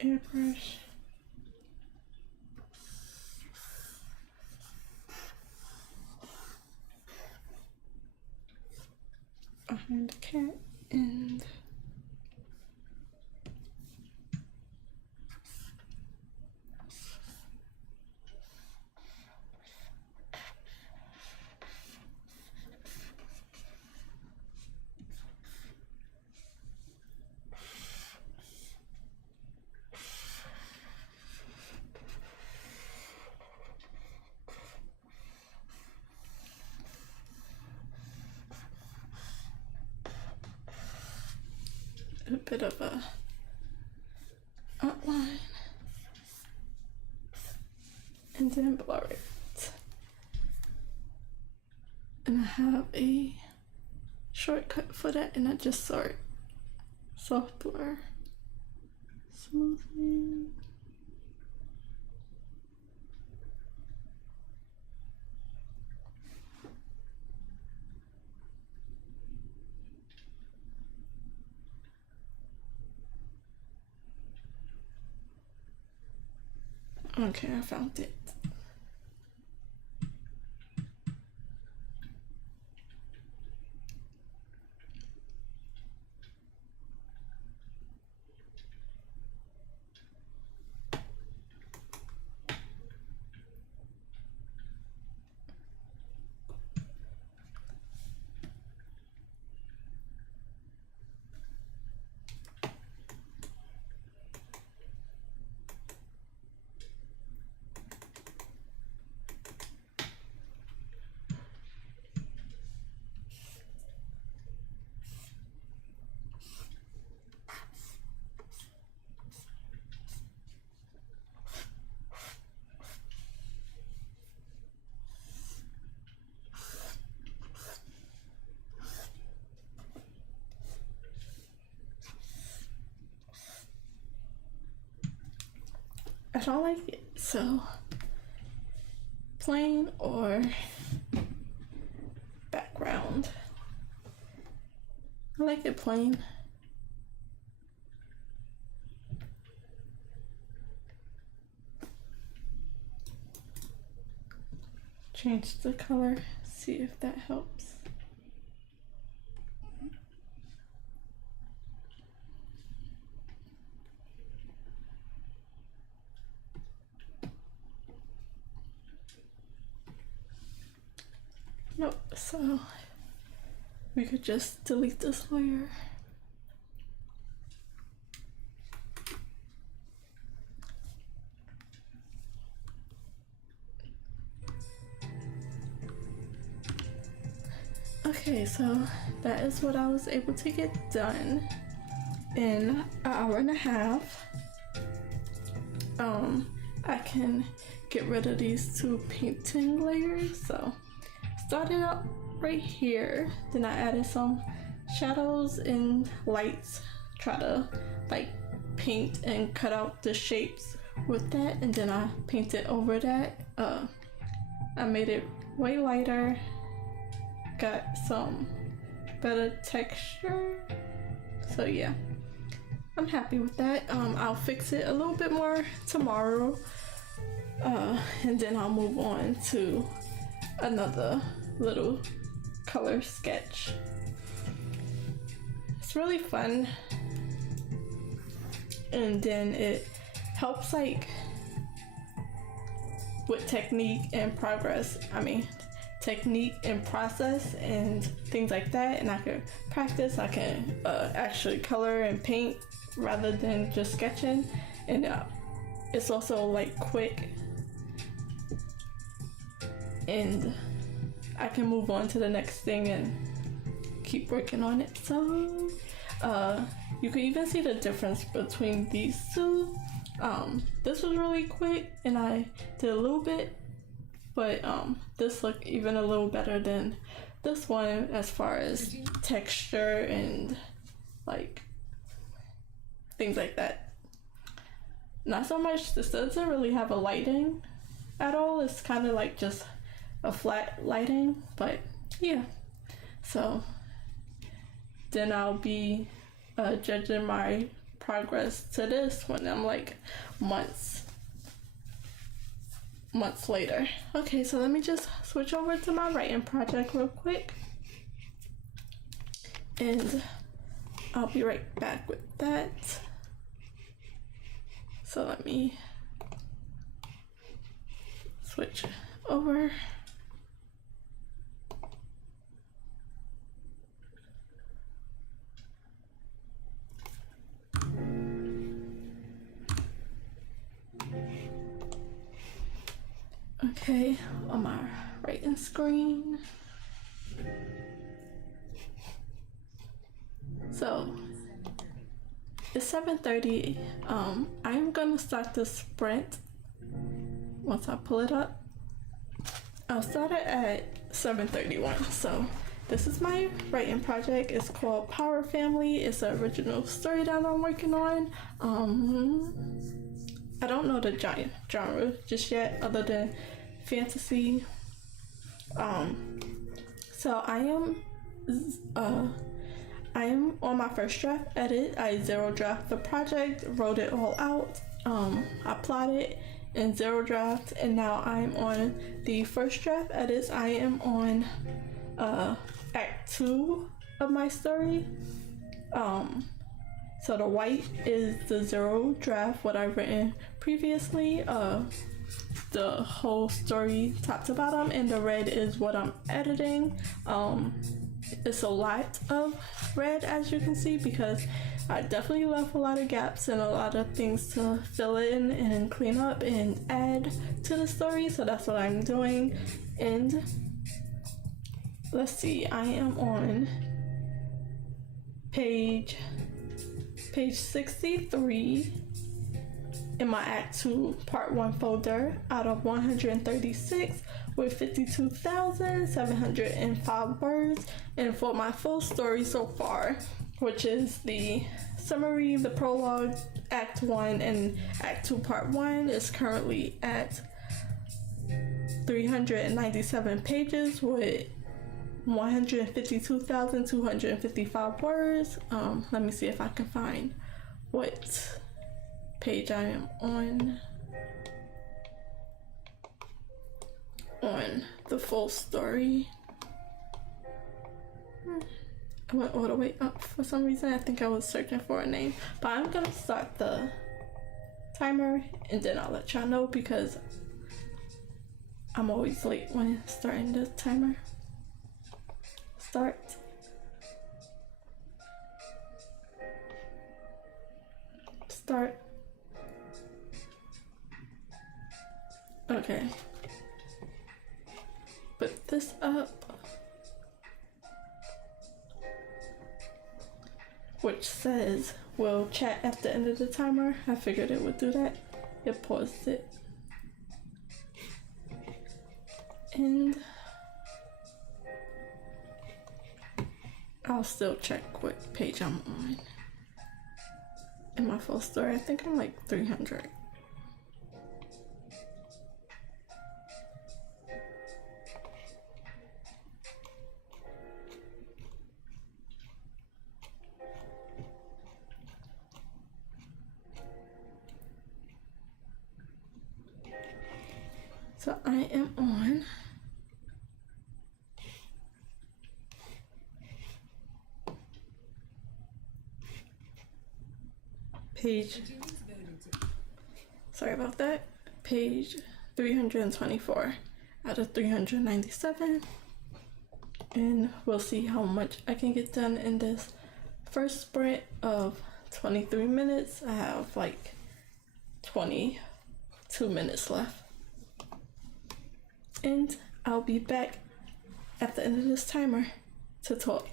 Airbrush. Behind the cat and a bit of a outline and then blur it. And I have a shortcut for that, and I just sort soft blur, smoothing. Okay, I found it. I don't like it. So plain or background. I like it plain. Change the color, see if that helps. Nope, so we could just delete this layer. Okay, so that is what I was able to get done in an hour and a half. I can get rid of these two painting layers. So started out right here, then I added some shadows and lights, try to like paint and cut out the shapes with that, and then I painted over that. I made it way lighter, got some better texture, so yeah, I'm happy with that. I'll fix it a little bit more tomorrow, and then I'll move on to another little color sketch. It's really fun, and then it helps like with technique and progress. Technique and process and things like that, and I can practice. I can actually color and paint rather than just sketching, and it's also like quick, and I can move on to the next thing and keep working on it. So you can even see the difference between these two. This was really quick and I did a little bit, but this looked even a little better than this one as far as texture and like things like that. Not so much, this doesn't really have a lighting at all. It's kind of like just a flat lighting, but yeah. So then I'll be judging my progress to this when I'm like months later. Okay, so let me just switch over to my writing project real quick, and I'll be right back with that. So let me switch over. Okay, on my writing screen. So it's 7:30. I'm gonna start the sprint once I pull it up. I'll start it at 7:31. So this is my writing project. It's called Power Family. It's an original story that I'm working on. I don't know the genre just yet, other than fantasy. So I am on my first draft edit. I zero draft the project, wrote it all out. I plotted in zero draft, and now I'm on the first draft edits. I am on act 2 of my story. So the white is the zero draft, what I've written previously, the whole story top to bottom, and the red is what I'm editing. It's a lot of red, as you can see, because I definitely left a lot of gaps and a lot of things to fill in and clean up and add to the story, so that's what I'm doing. And let's see, I am on page 63 in my Act 2 Part 1 folder out of 136 with 52,705 words. And for my full story so far, which is the summary, the prologue, Act 1 and Act 2 Part 1 is currently at 397 pages with 152,255 words. Let me see if I can find what page I am on the full story. I went all the way up for some reason. I think I was searching for a name, but I'm gonna start the timer and then I'll let y'all know because I'm always late when starting the timer. Start. Start. Okay. Put this up. Which says we'll chat at the end of the timer. I figured it would do that. It paused it. And I'll still check what page I'm on. In my full story, I think I'm like 300. So I am on page, sorry about that, page 324 out of 397, and we'll see how much I can get done in this first sprint of 23 minutes. I have like 22 minutes left. And I'll be back at the end of this timer to talk.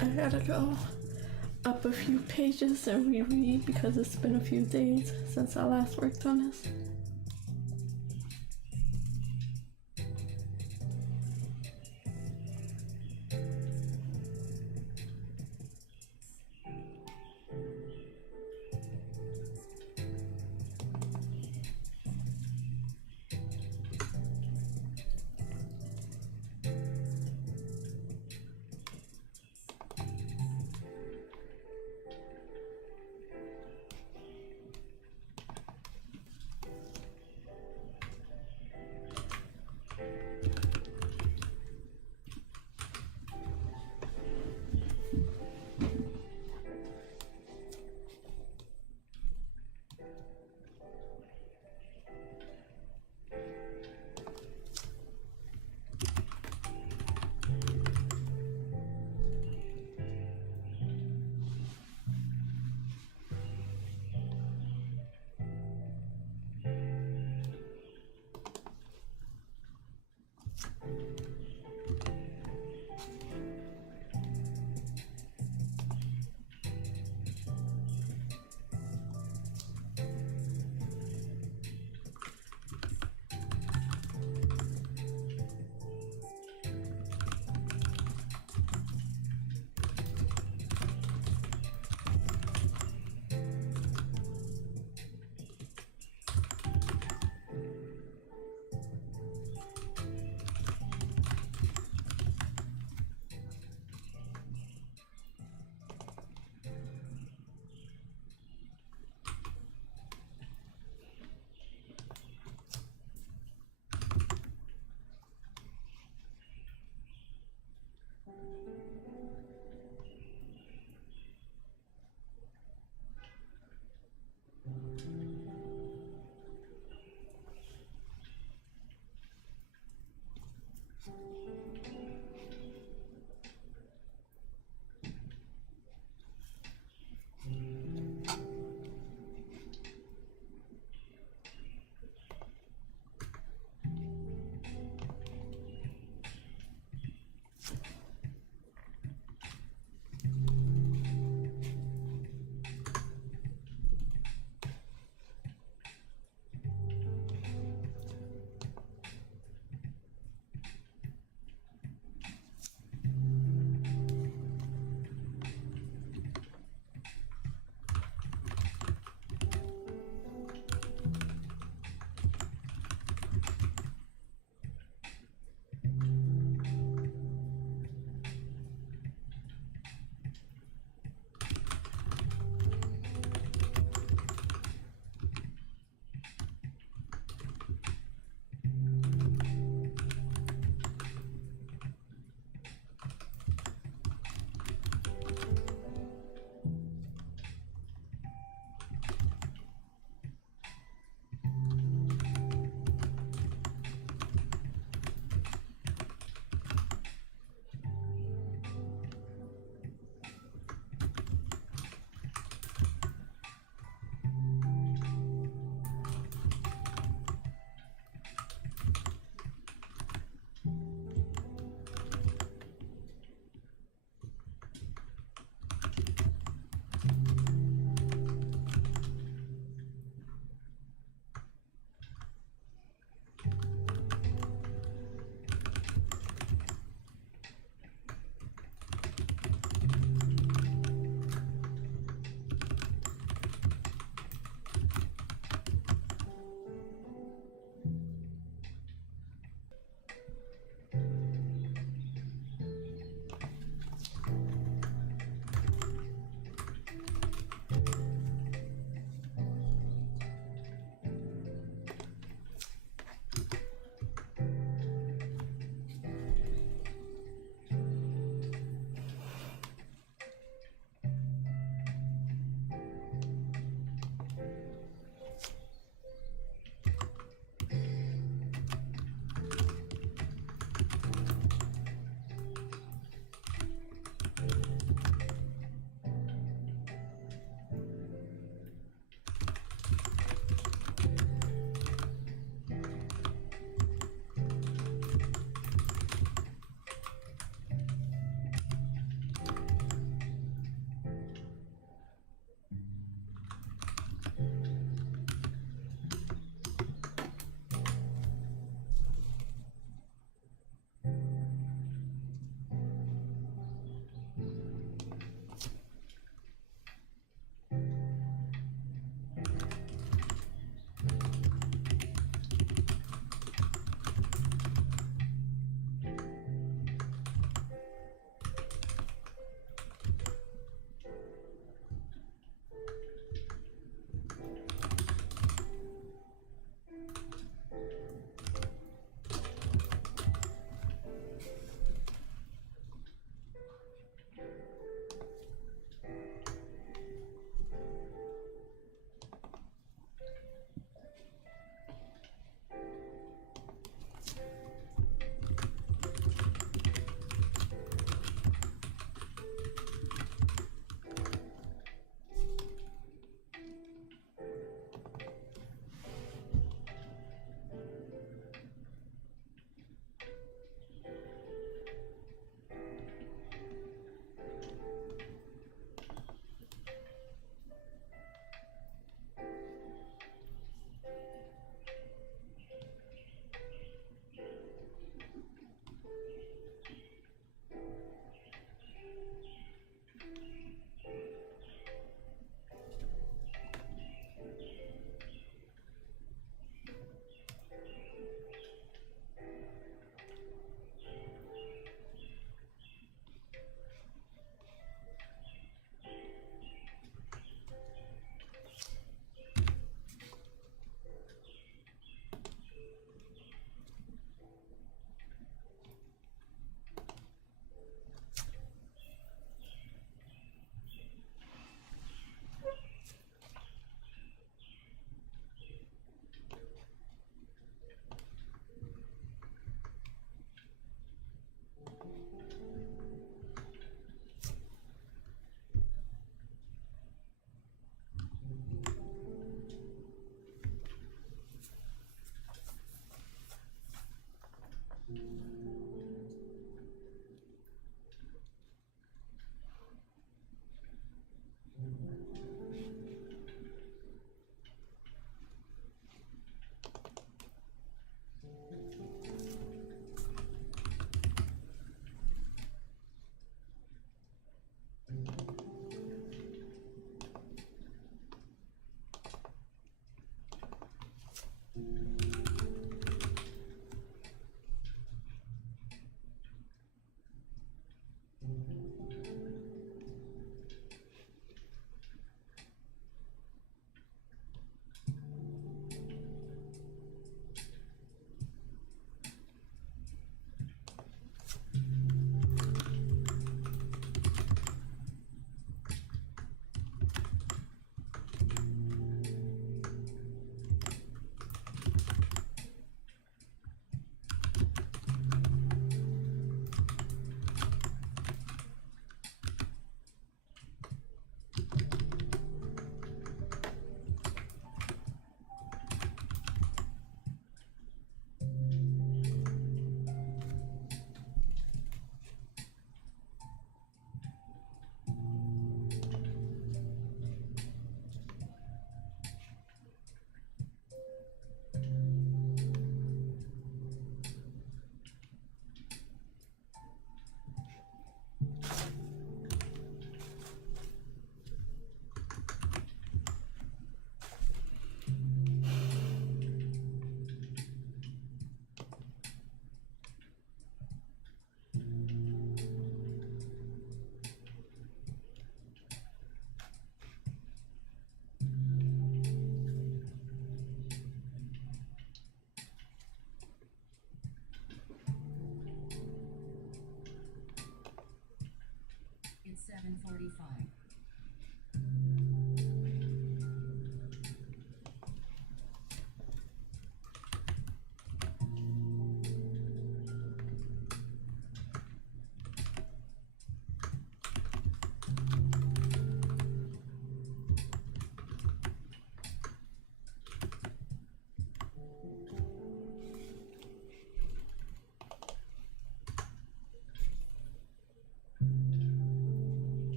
I gotta go up a few pages and reread because it's been a few days since I last worked on this.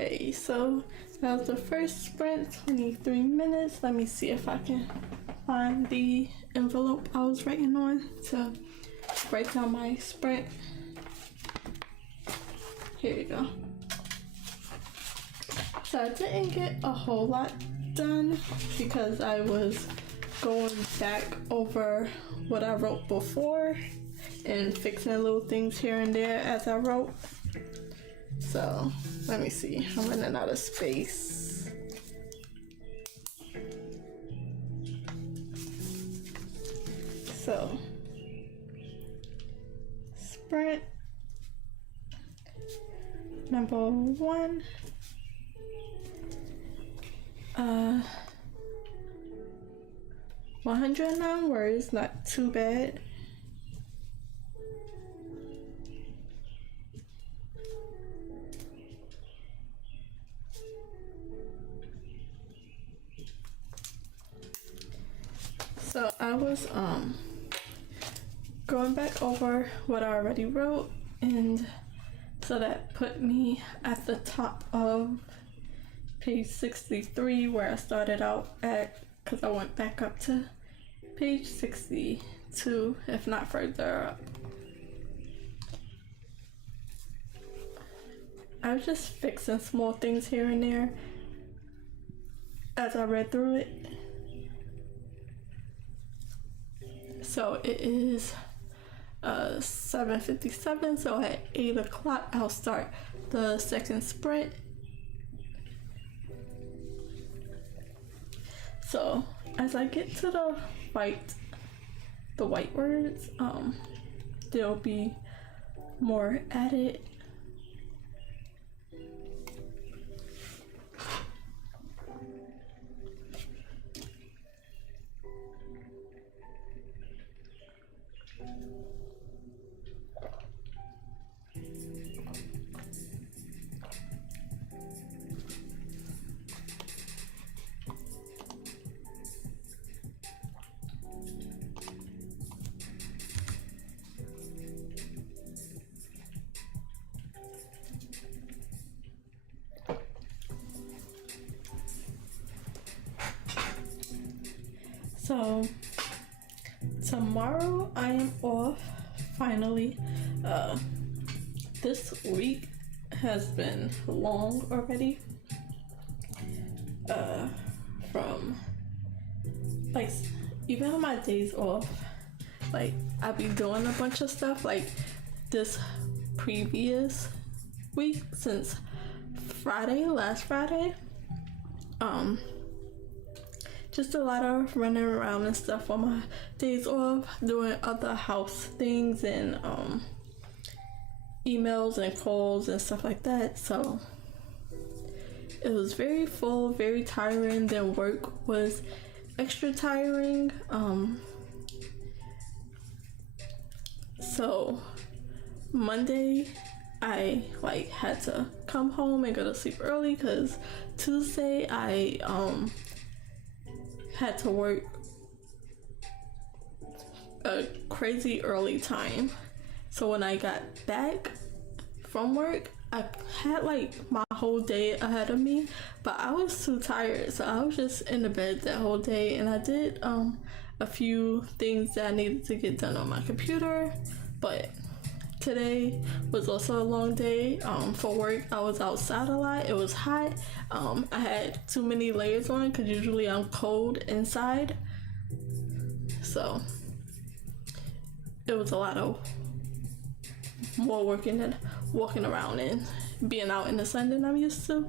Okay, so that was the first sprint, 23 minutes. Let me see if I can find the envelope I was writing on to write down my sprint. Here you go. So I didn't get a whole lot done because I was going back over what I wrote before and fixing little things here and there as I wrote. So let me see, I'm running out of space. So sprint number 1, 109 words, not too bad. So I was going back over what I already wrote, and so that put me at the top of page 63 where I started out at, because I went back up to page 62, if not further up. I was just fixing small things here and there as I read through it. So it is 7:57, so at 8 o'clock I'll start the second sprint. So as I get to the white words, there'll be more added. So tomorrow I am off finally. This week has been long already. From like even on my days off, like I be doing a bunch of stuff. Like this previous week since last Friday, just a lot of running around and stuff on my days off, doing other house things and emails and calls and stuff like that. So it was very full, very tiring. Then work was extra tiring. So Monday I had to come home and go to sleep early because Tuesday I had to work a crazy early time. So when I got back from work, I had my whole day ahead of me, but I was too tired, so I was just in the bed that whole day, and I did a few things that I needed to get done on my computer. But today was also a long day for work. I was outside a lot. It was hot. I had too many layers on because usually I'm cold inside, so it was a lot of more working than walking around and being out in the sun than I'm used to.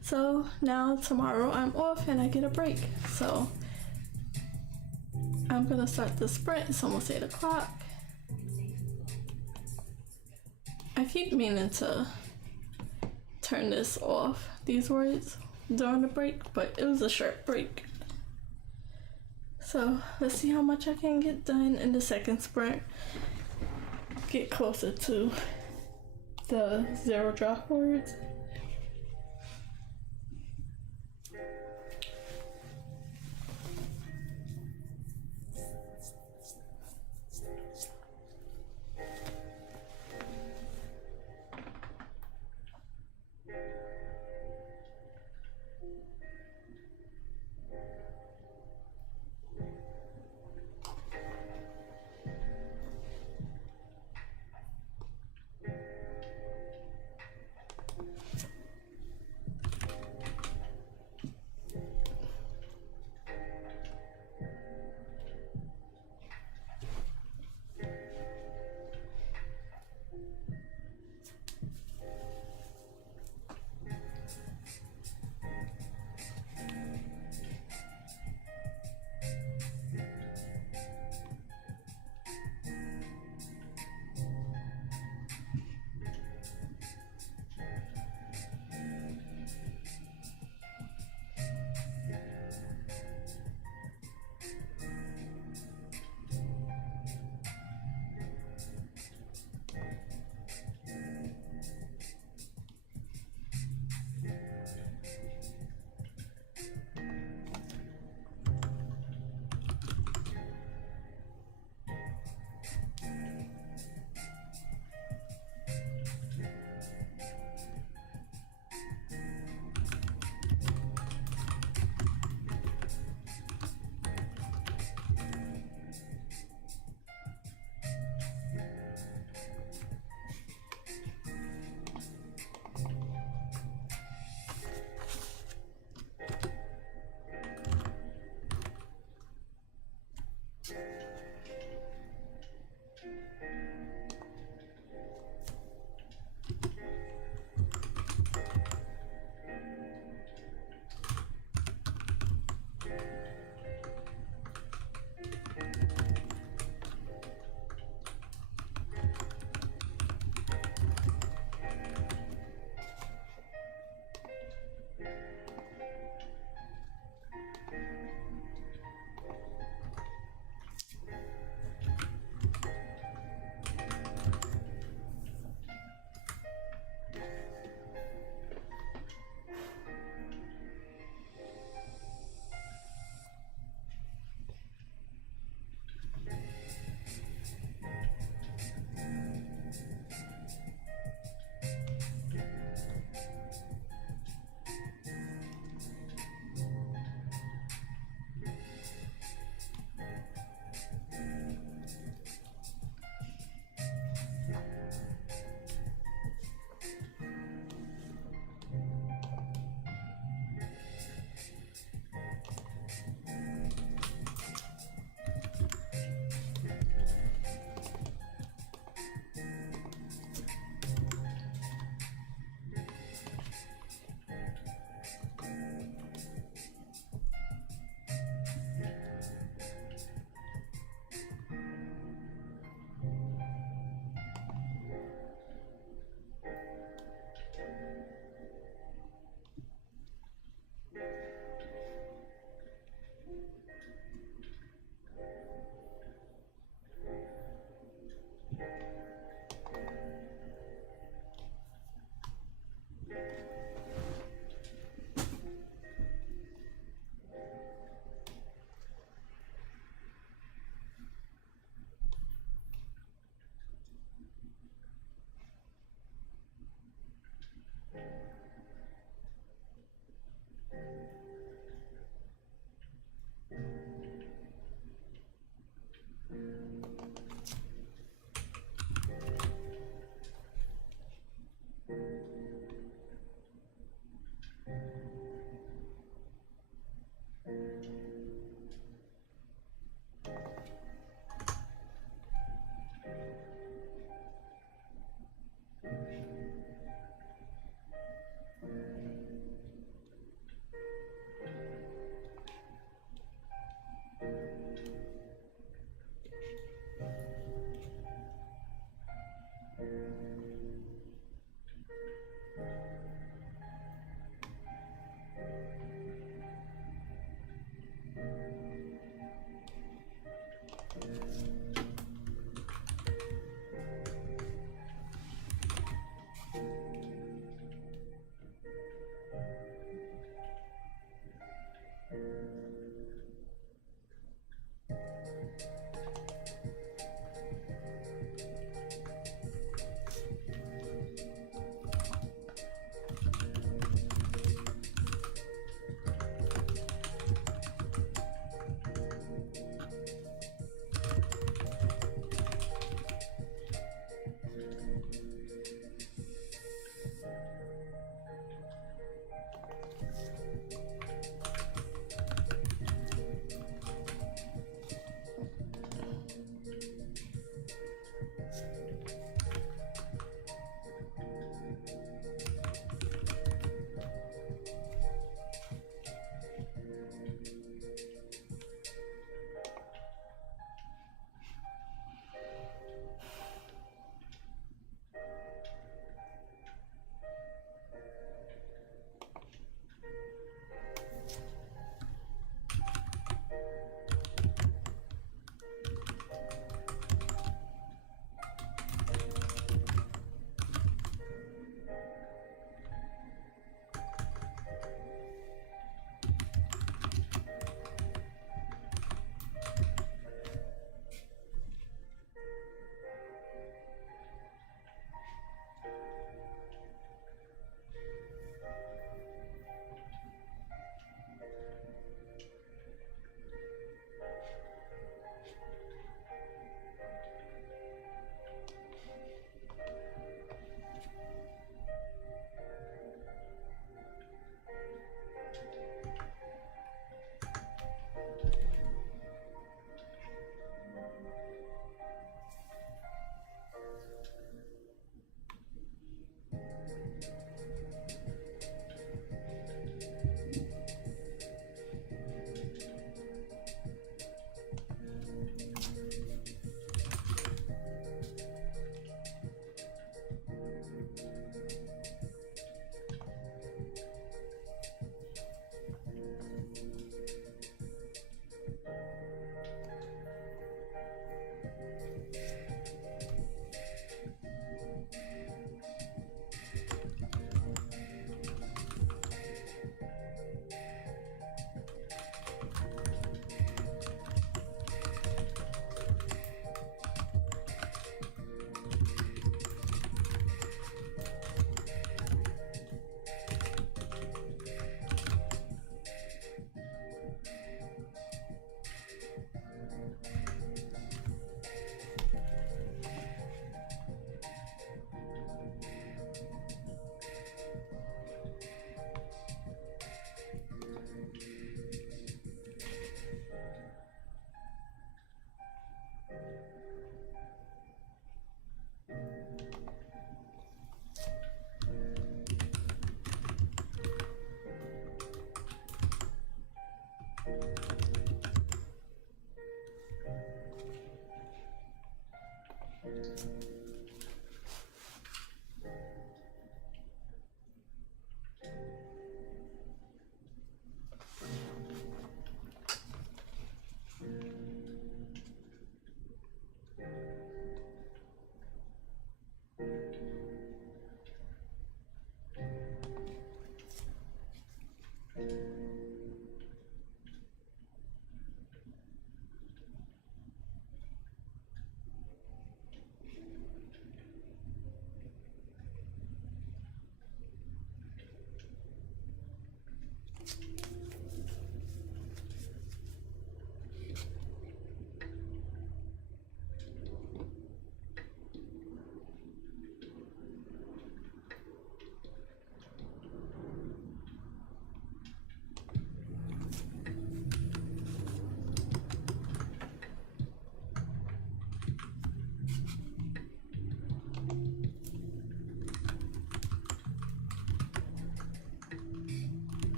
So now tomorrow I'm off and I get a break. So I'm gonna start the sprint. It's almost 8 o'clock. I keep meaning to turn this off, these words, during the break, but it was a short break. So let's see how much I can get done in the second sprint. Get closer to the 0 drop words.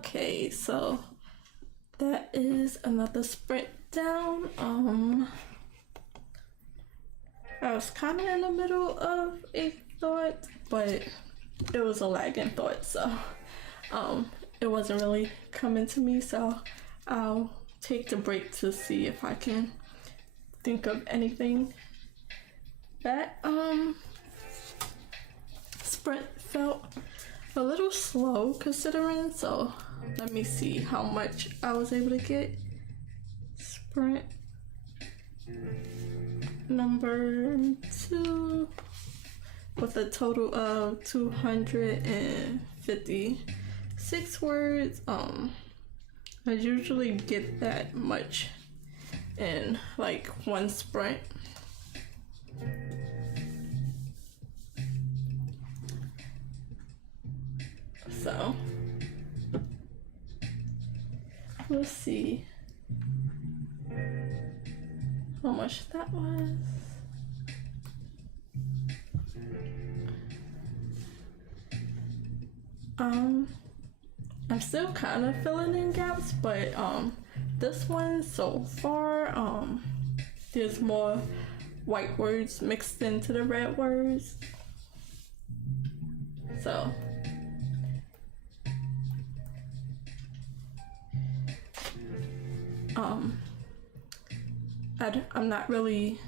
Okay, so that is another sprint down. I was kind of in the middle of a thought, but it was a lagging thought, so it wasn't really coming to me, so I'll take the break to see if I can think of anything. That sprint felt a little slow considering, so let me see how much I was able to get. Sprint number 2 with a total of 256 words. I usually get that much in like one sprint. So we'll see how much that was. I'm still kind of filling in gaps, but this one so far, there's more white words mixed into the red words. So I'm not really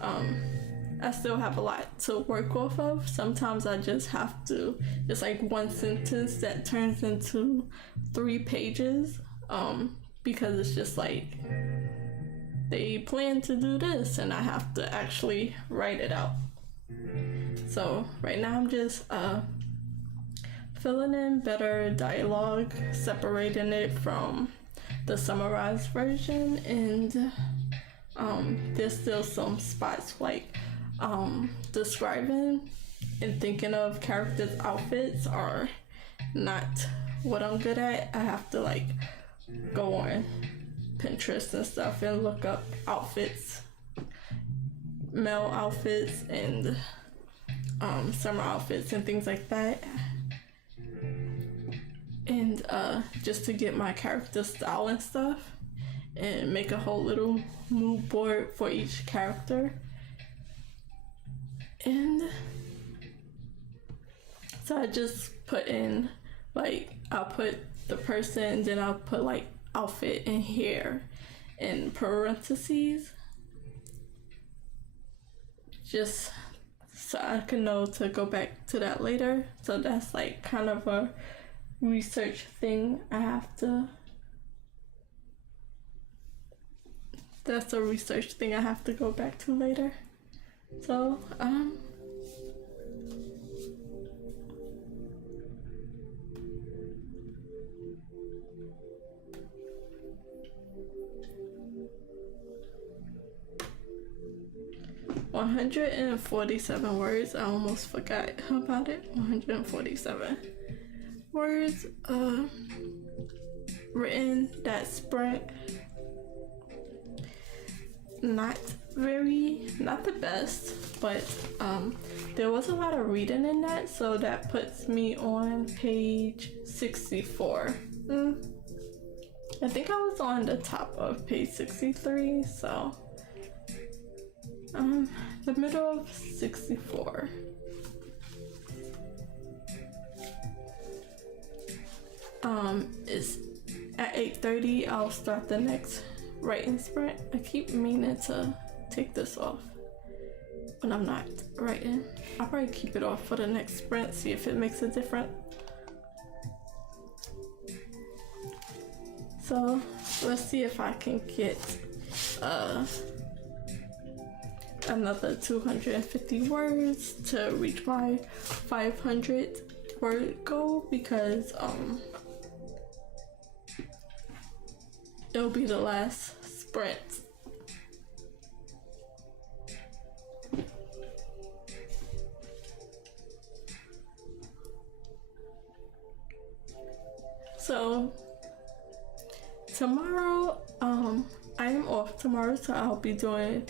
I still have a lot to work off of. Sometimes I just have to, it's like one sentence that turns into 3 pages, because it's just like they plan to do this and I have to actually write it out. So right now I'm just filling in better dialogue, separating it from the summarized version, and there's still some spots like describing and thinking of characters' outfits are not what I'm good at. I have to like go on Pinterest and stuff and look up outfits, male outfits and summer outfits and things like that, and just to get my character style and stuff, and make a whole little mood board for each character. And so I just put in, like, I'll put the person and then I'll put like outfit and hair in parentheses, just so I can know to go back to that later. So that's like kind of a research thing I have to, that's a research thing I have to go back to later. So 147 words. I almost forgot about it. 147 words written that sprint. Not the best, but there was a lot of reading in that, so that puts me on page 64. I think I was on the top of page 63, so the middle of 64. Is at 8:30 I'll start the next writing sprint. I keep meaning to take this off when I'm not writing. I'll probably keep it off for the next sprint, see if it makes a difference. So let's see if I can get another 250 words to reach my 500 word goal, because it'll be the last sprint. So tomorrow, I am off tomorrow, so I'll be trying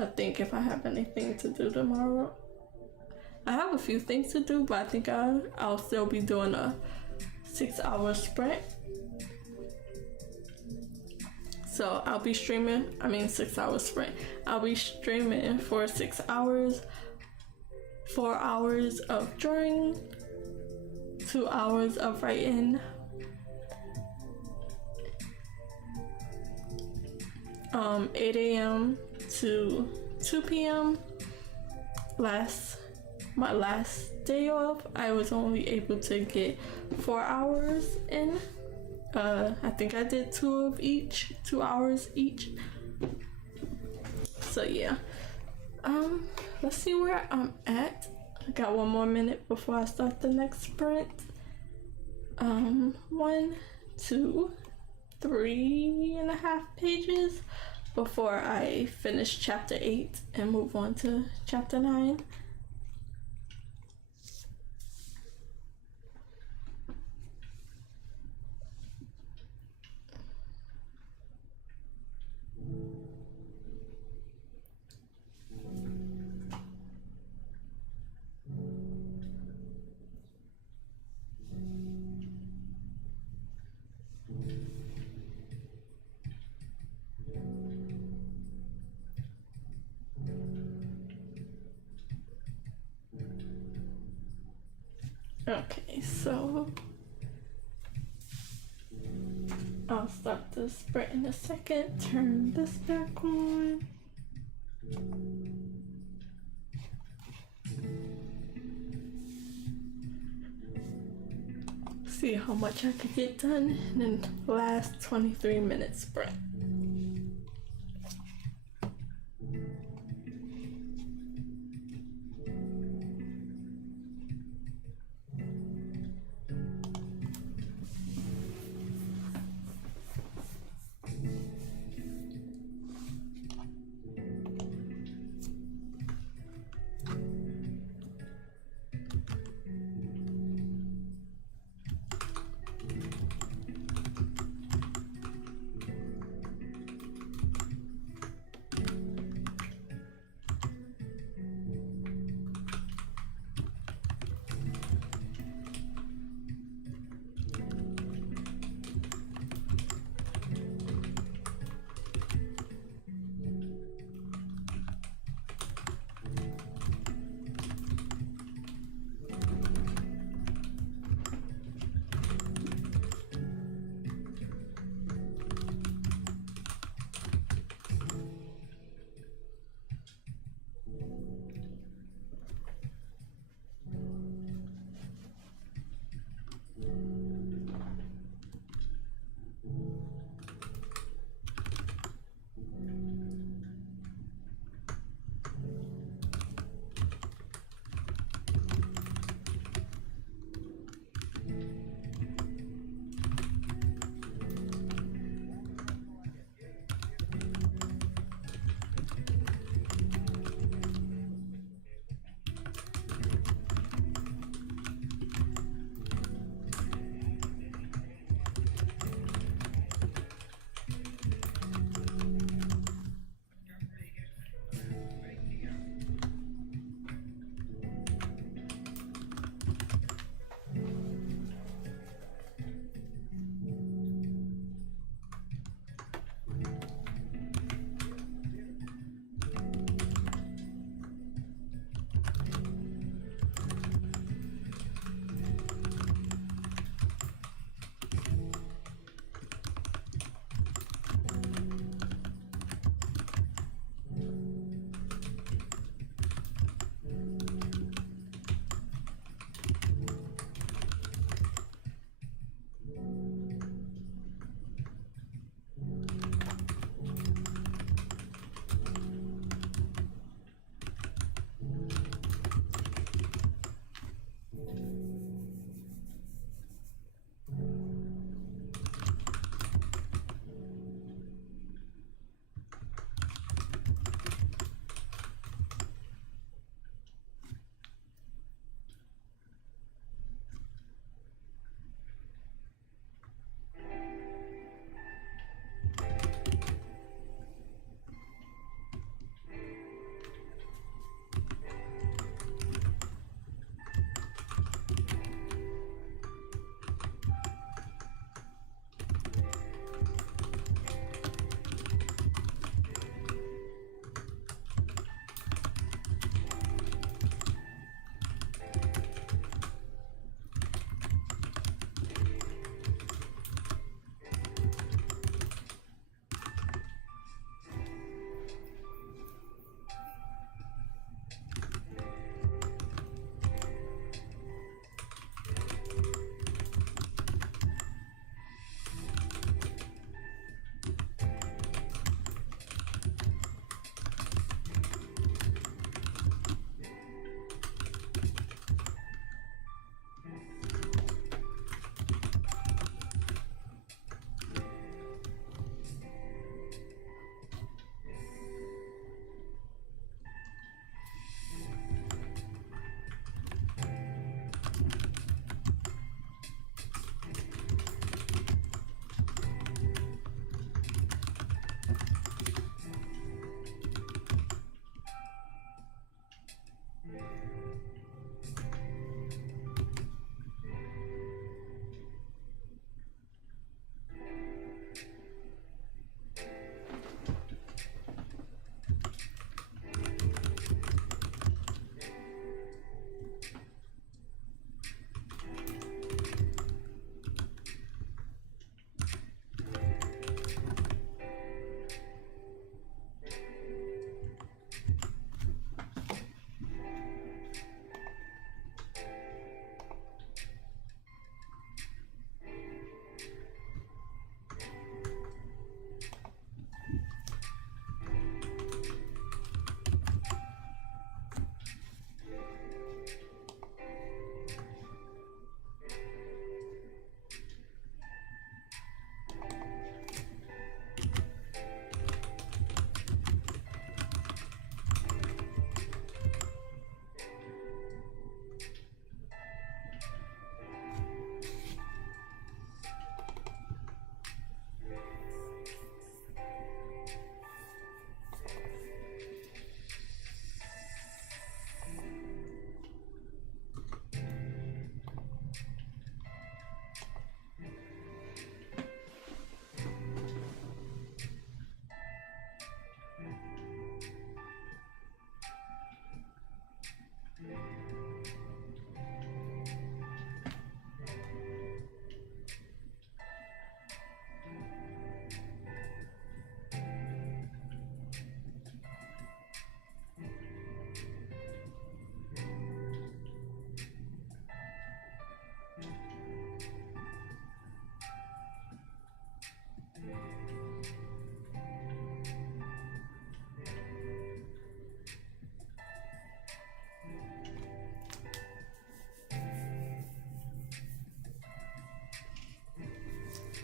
to think if I have anything to do tomorrow. I have a few things to do, but I think I'll still be doing a 6-hour sprint. So I'll be streaming, 6-hour sprint. I'll be streaming for 6 hours, 4 hours of drawing, 2 hours of writing, 8 a.m. to 2 p.m. My last day off, I was only able to get 4 hours in. I think I did 2 hours each. So yeah. Let's see where I'm at. I got 1 more minute before I start the next sprint. 1, 2, 3.5 pages before I finish chapter 8 and move on to chapter 9. Okay, so I'll start the sprint in a second. Turn this back on. See how much I could get done in the last 23-minute sprint.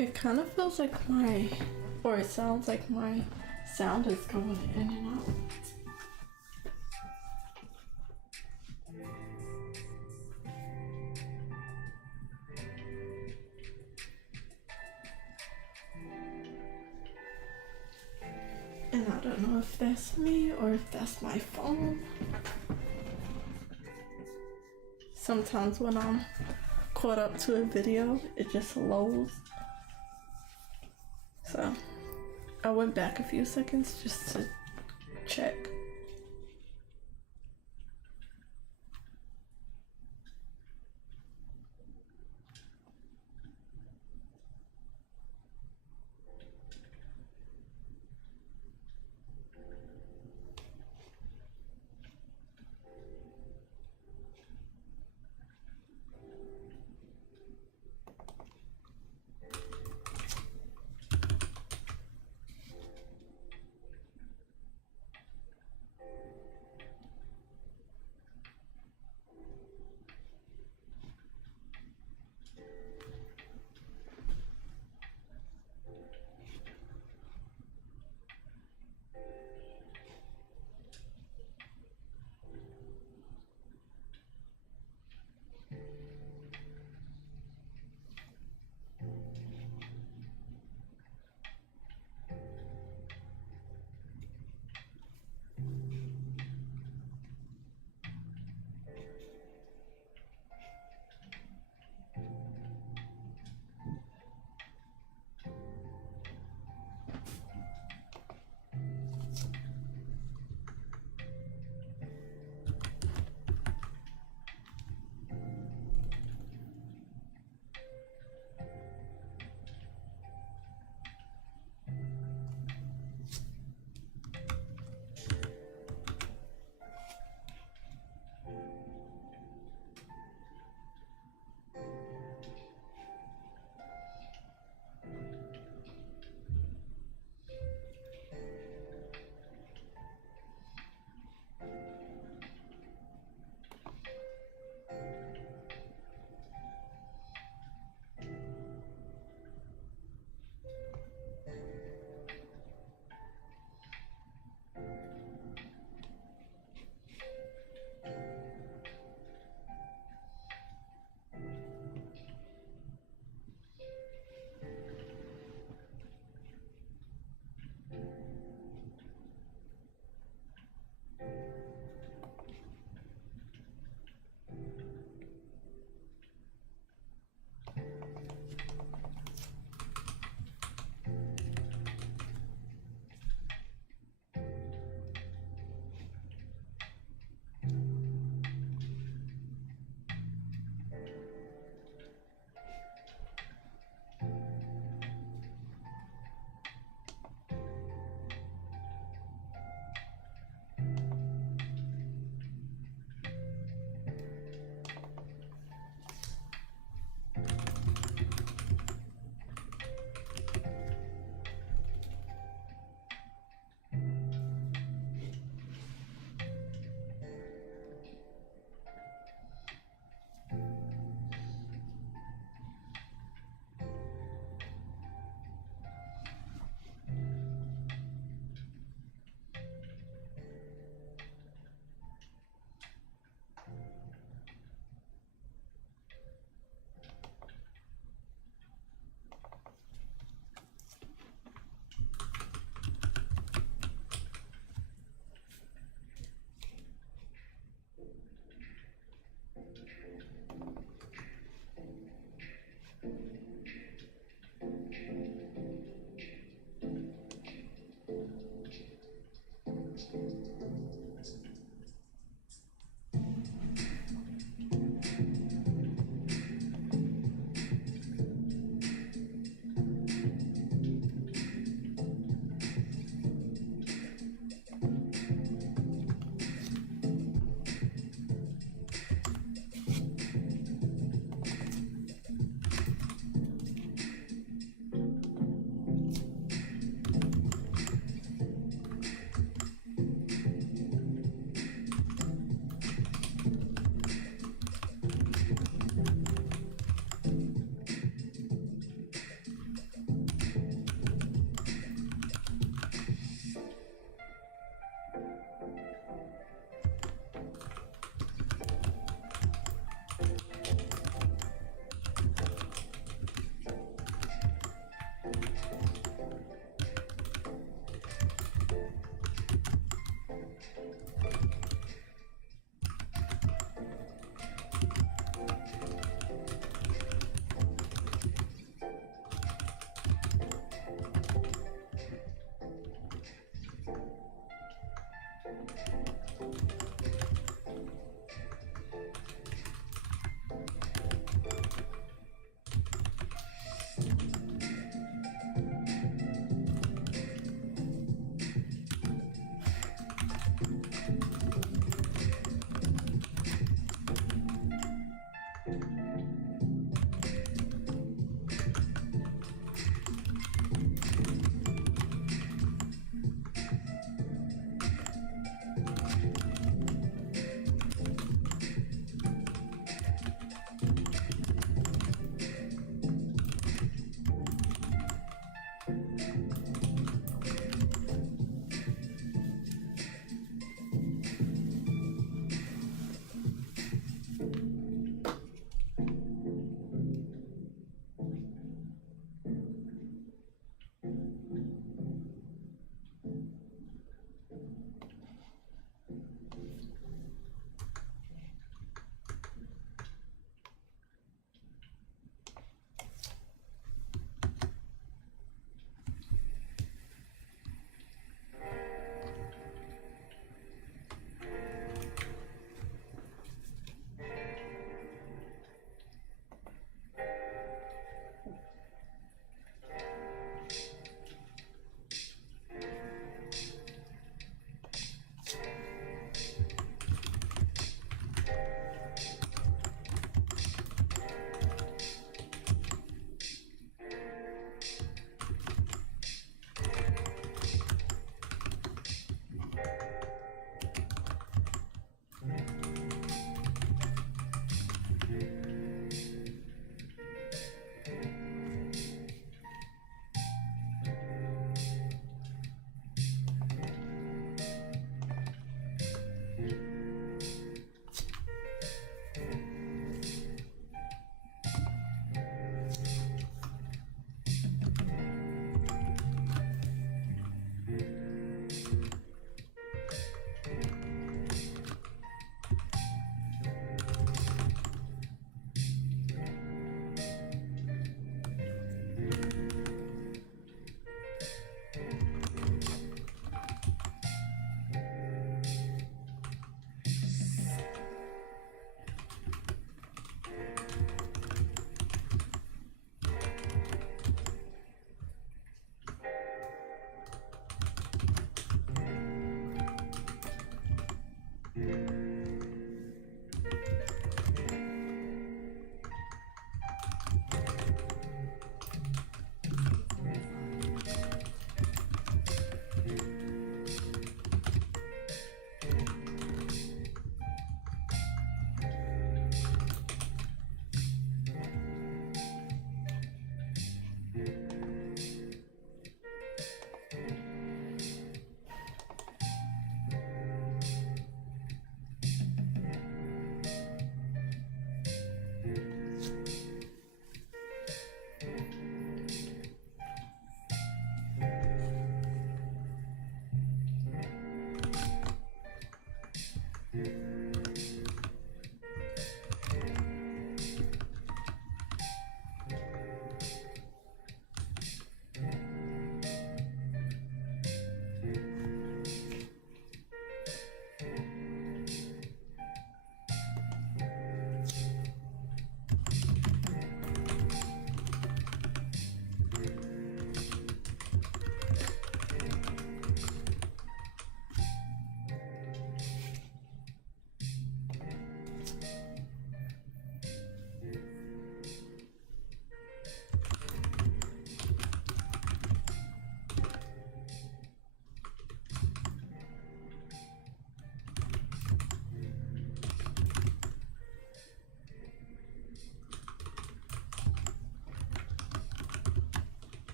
It kind of feels like or it sounds like my sound is going in and out. And I don't know if that's me or if that's my phone. Sometimes when I'm caught up to a video, it just loads. So I went back a few seconds just to check.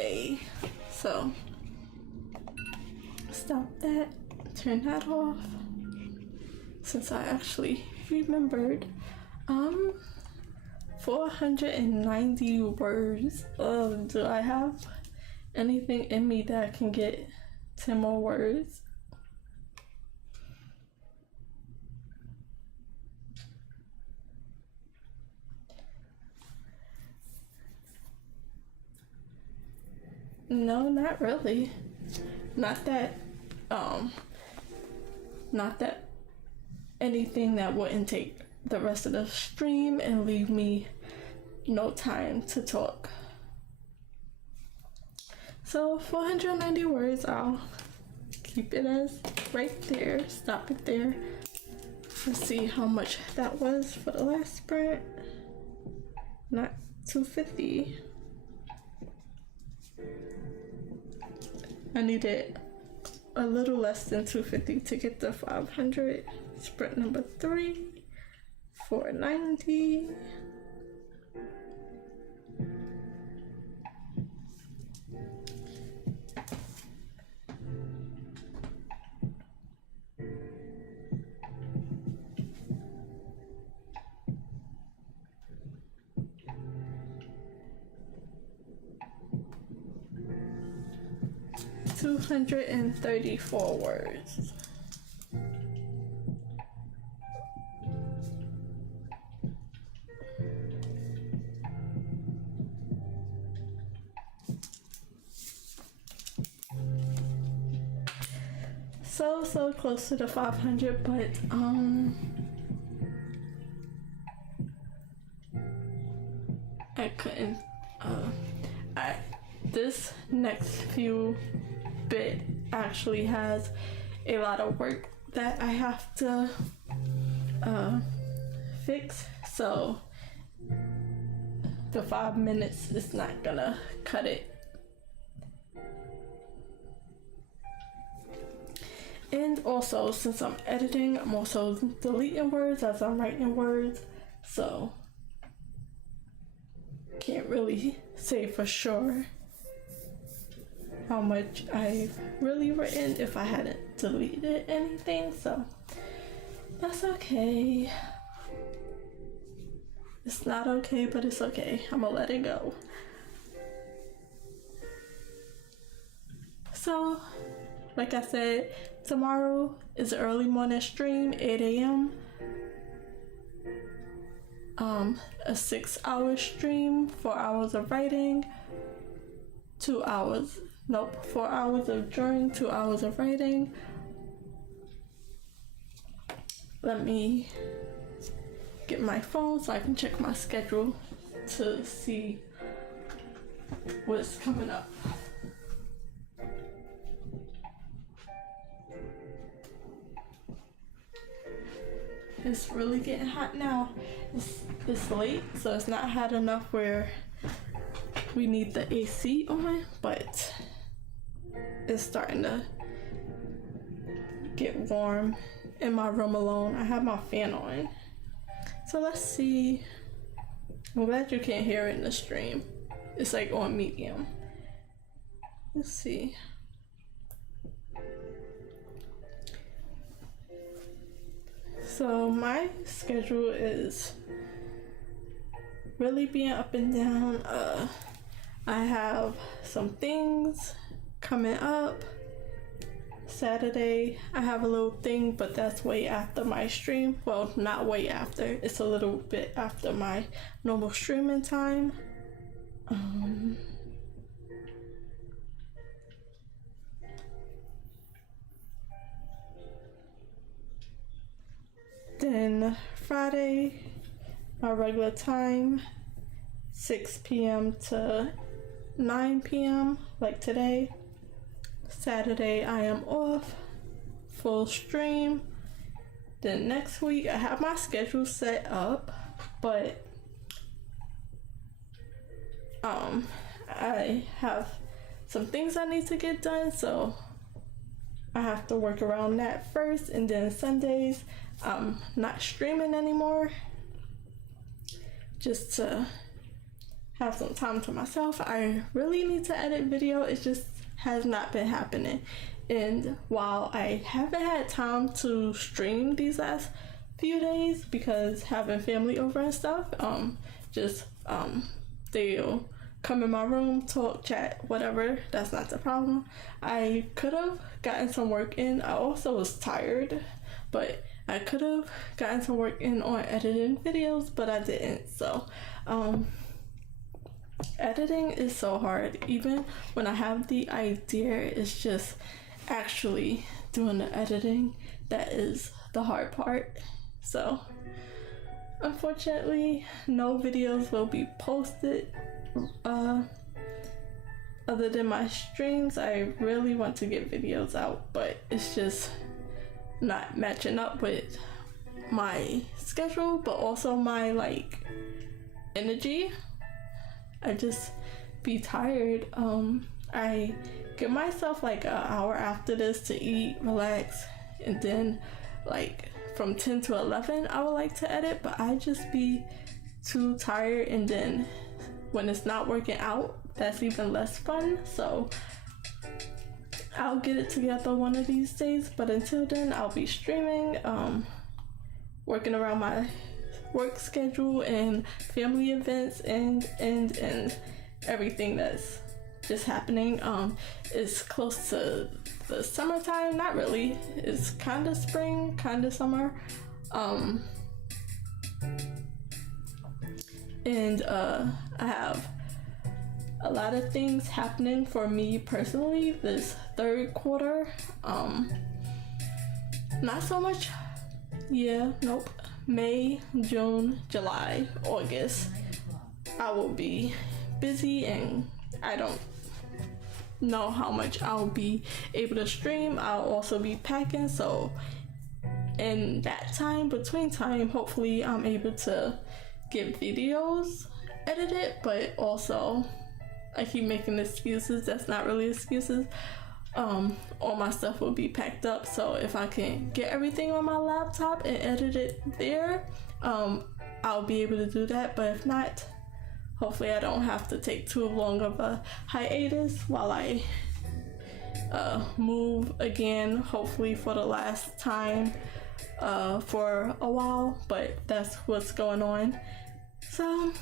Okay, so stop that, turn that off. Since I actually remembered, 490 words. Do I have anything in me that can get 10 more words? No, not really. Not that anything that wouldn't take the rest of the stream and leave me no time to talk. So 490 words, I'll keep it as right there, stop it there. Let's see how much that was for the last sprint. Not 250. I needed a little less than 250 to get the 500. Sprint number 3, 490. $234 words. So close to the 500, but I couldn't. This next few bit actually has a lot of work that I have to fix, so the 5 minutes is not gonna cut it. And also, since I'm editing, I'm also deleting words as I'm writing words, so can't really say for sure how much I've really written if I hadn't deleted anything, so that's okay. It's not okay, but it's okay. I'm gonna let it go. So, like I said, tomorrow is an early morning stream, 8 a.m. A 6-hour stream, 4 hours of writing, 4 hours of drawing, 2 hours of writing. Let me get my phone so I can check my schedule to see what's coming up. It's really getting hot now. It's late, so it's not hot enough where we need the AC on, but it's starting to get warm in my room alone. I have my fan on. So let's see. I'm glad you can't hear it in the stream. It's like on medium. Let's see. So my schedule is really being up and down. I have some things coming up. Saturday, I have a little thing, but that's way after my stream. Well, not way after. It's a little bit after my normal streaming time. Then Friday, my regular time, 6 p.m. to 9 p.m. like today. Saturday I am off, full stream. Then next week I have my schedule set up, but I have some things I need to get done, so I have to work around that first. And then Sundays I'm not streaming anymore, just to have some time to myself. I really need to edit video. It just has not been happening. And while I haven't had time to stream these last few days because having family over and stuff, they'll come in my room, talk, chat, whatever. That's not the problem. I could have gotten some work in. I also was tired, but I could have gotten some work in on editing videos, but I didn't. So editing is so hard. Even when I have the idea, it's just actually doing the editing that is the hard part. So unfortunately, no videos will be posted other than my streams. I really want to get videos out, but it's just not matching up with my schedule, but also my energy. I just be tired. I give myself an hour after this to eat, relax, and then from 10 to 11 I would like to edit, but I just be too tired, and then when it's not working out, that's even less fun. So I'll get it together one of these days, but until then I'll be streaming, working around my work schedule and family events and everything that's just happening. It's close to the summertime. Not really, it's kind of spring, kind of summer, and I have a lot of things happening for me personally this third quarter. Not so much, May, June, July, August, I will be busy, and I don't know how much I'll be able to stream. I'll also be packing, so in that between time, hopefully I'm able to get videos edited, but also I keep making excuses that's not really excuses. All my stuff will be packed up, so if I can get everything on my laptop and edit it there, I'll be able to do that. But if not, hopefully I don't have to take too long of a hiatus while I move again, hopefully for the last time for a while, but that's what's going on. So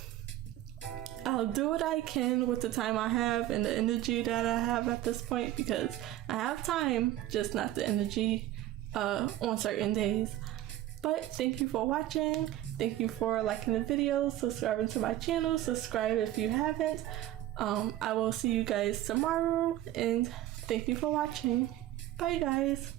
I'll do what I can with the time I have and the energy that I have at this point, because I have time, just not the energy on certain days. But thank you for watching. Thank you for liking the video, subscribing to my channel, subscribe if you haven't. I will see you guys tomorrow, and thank you for watching. Bye guys.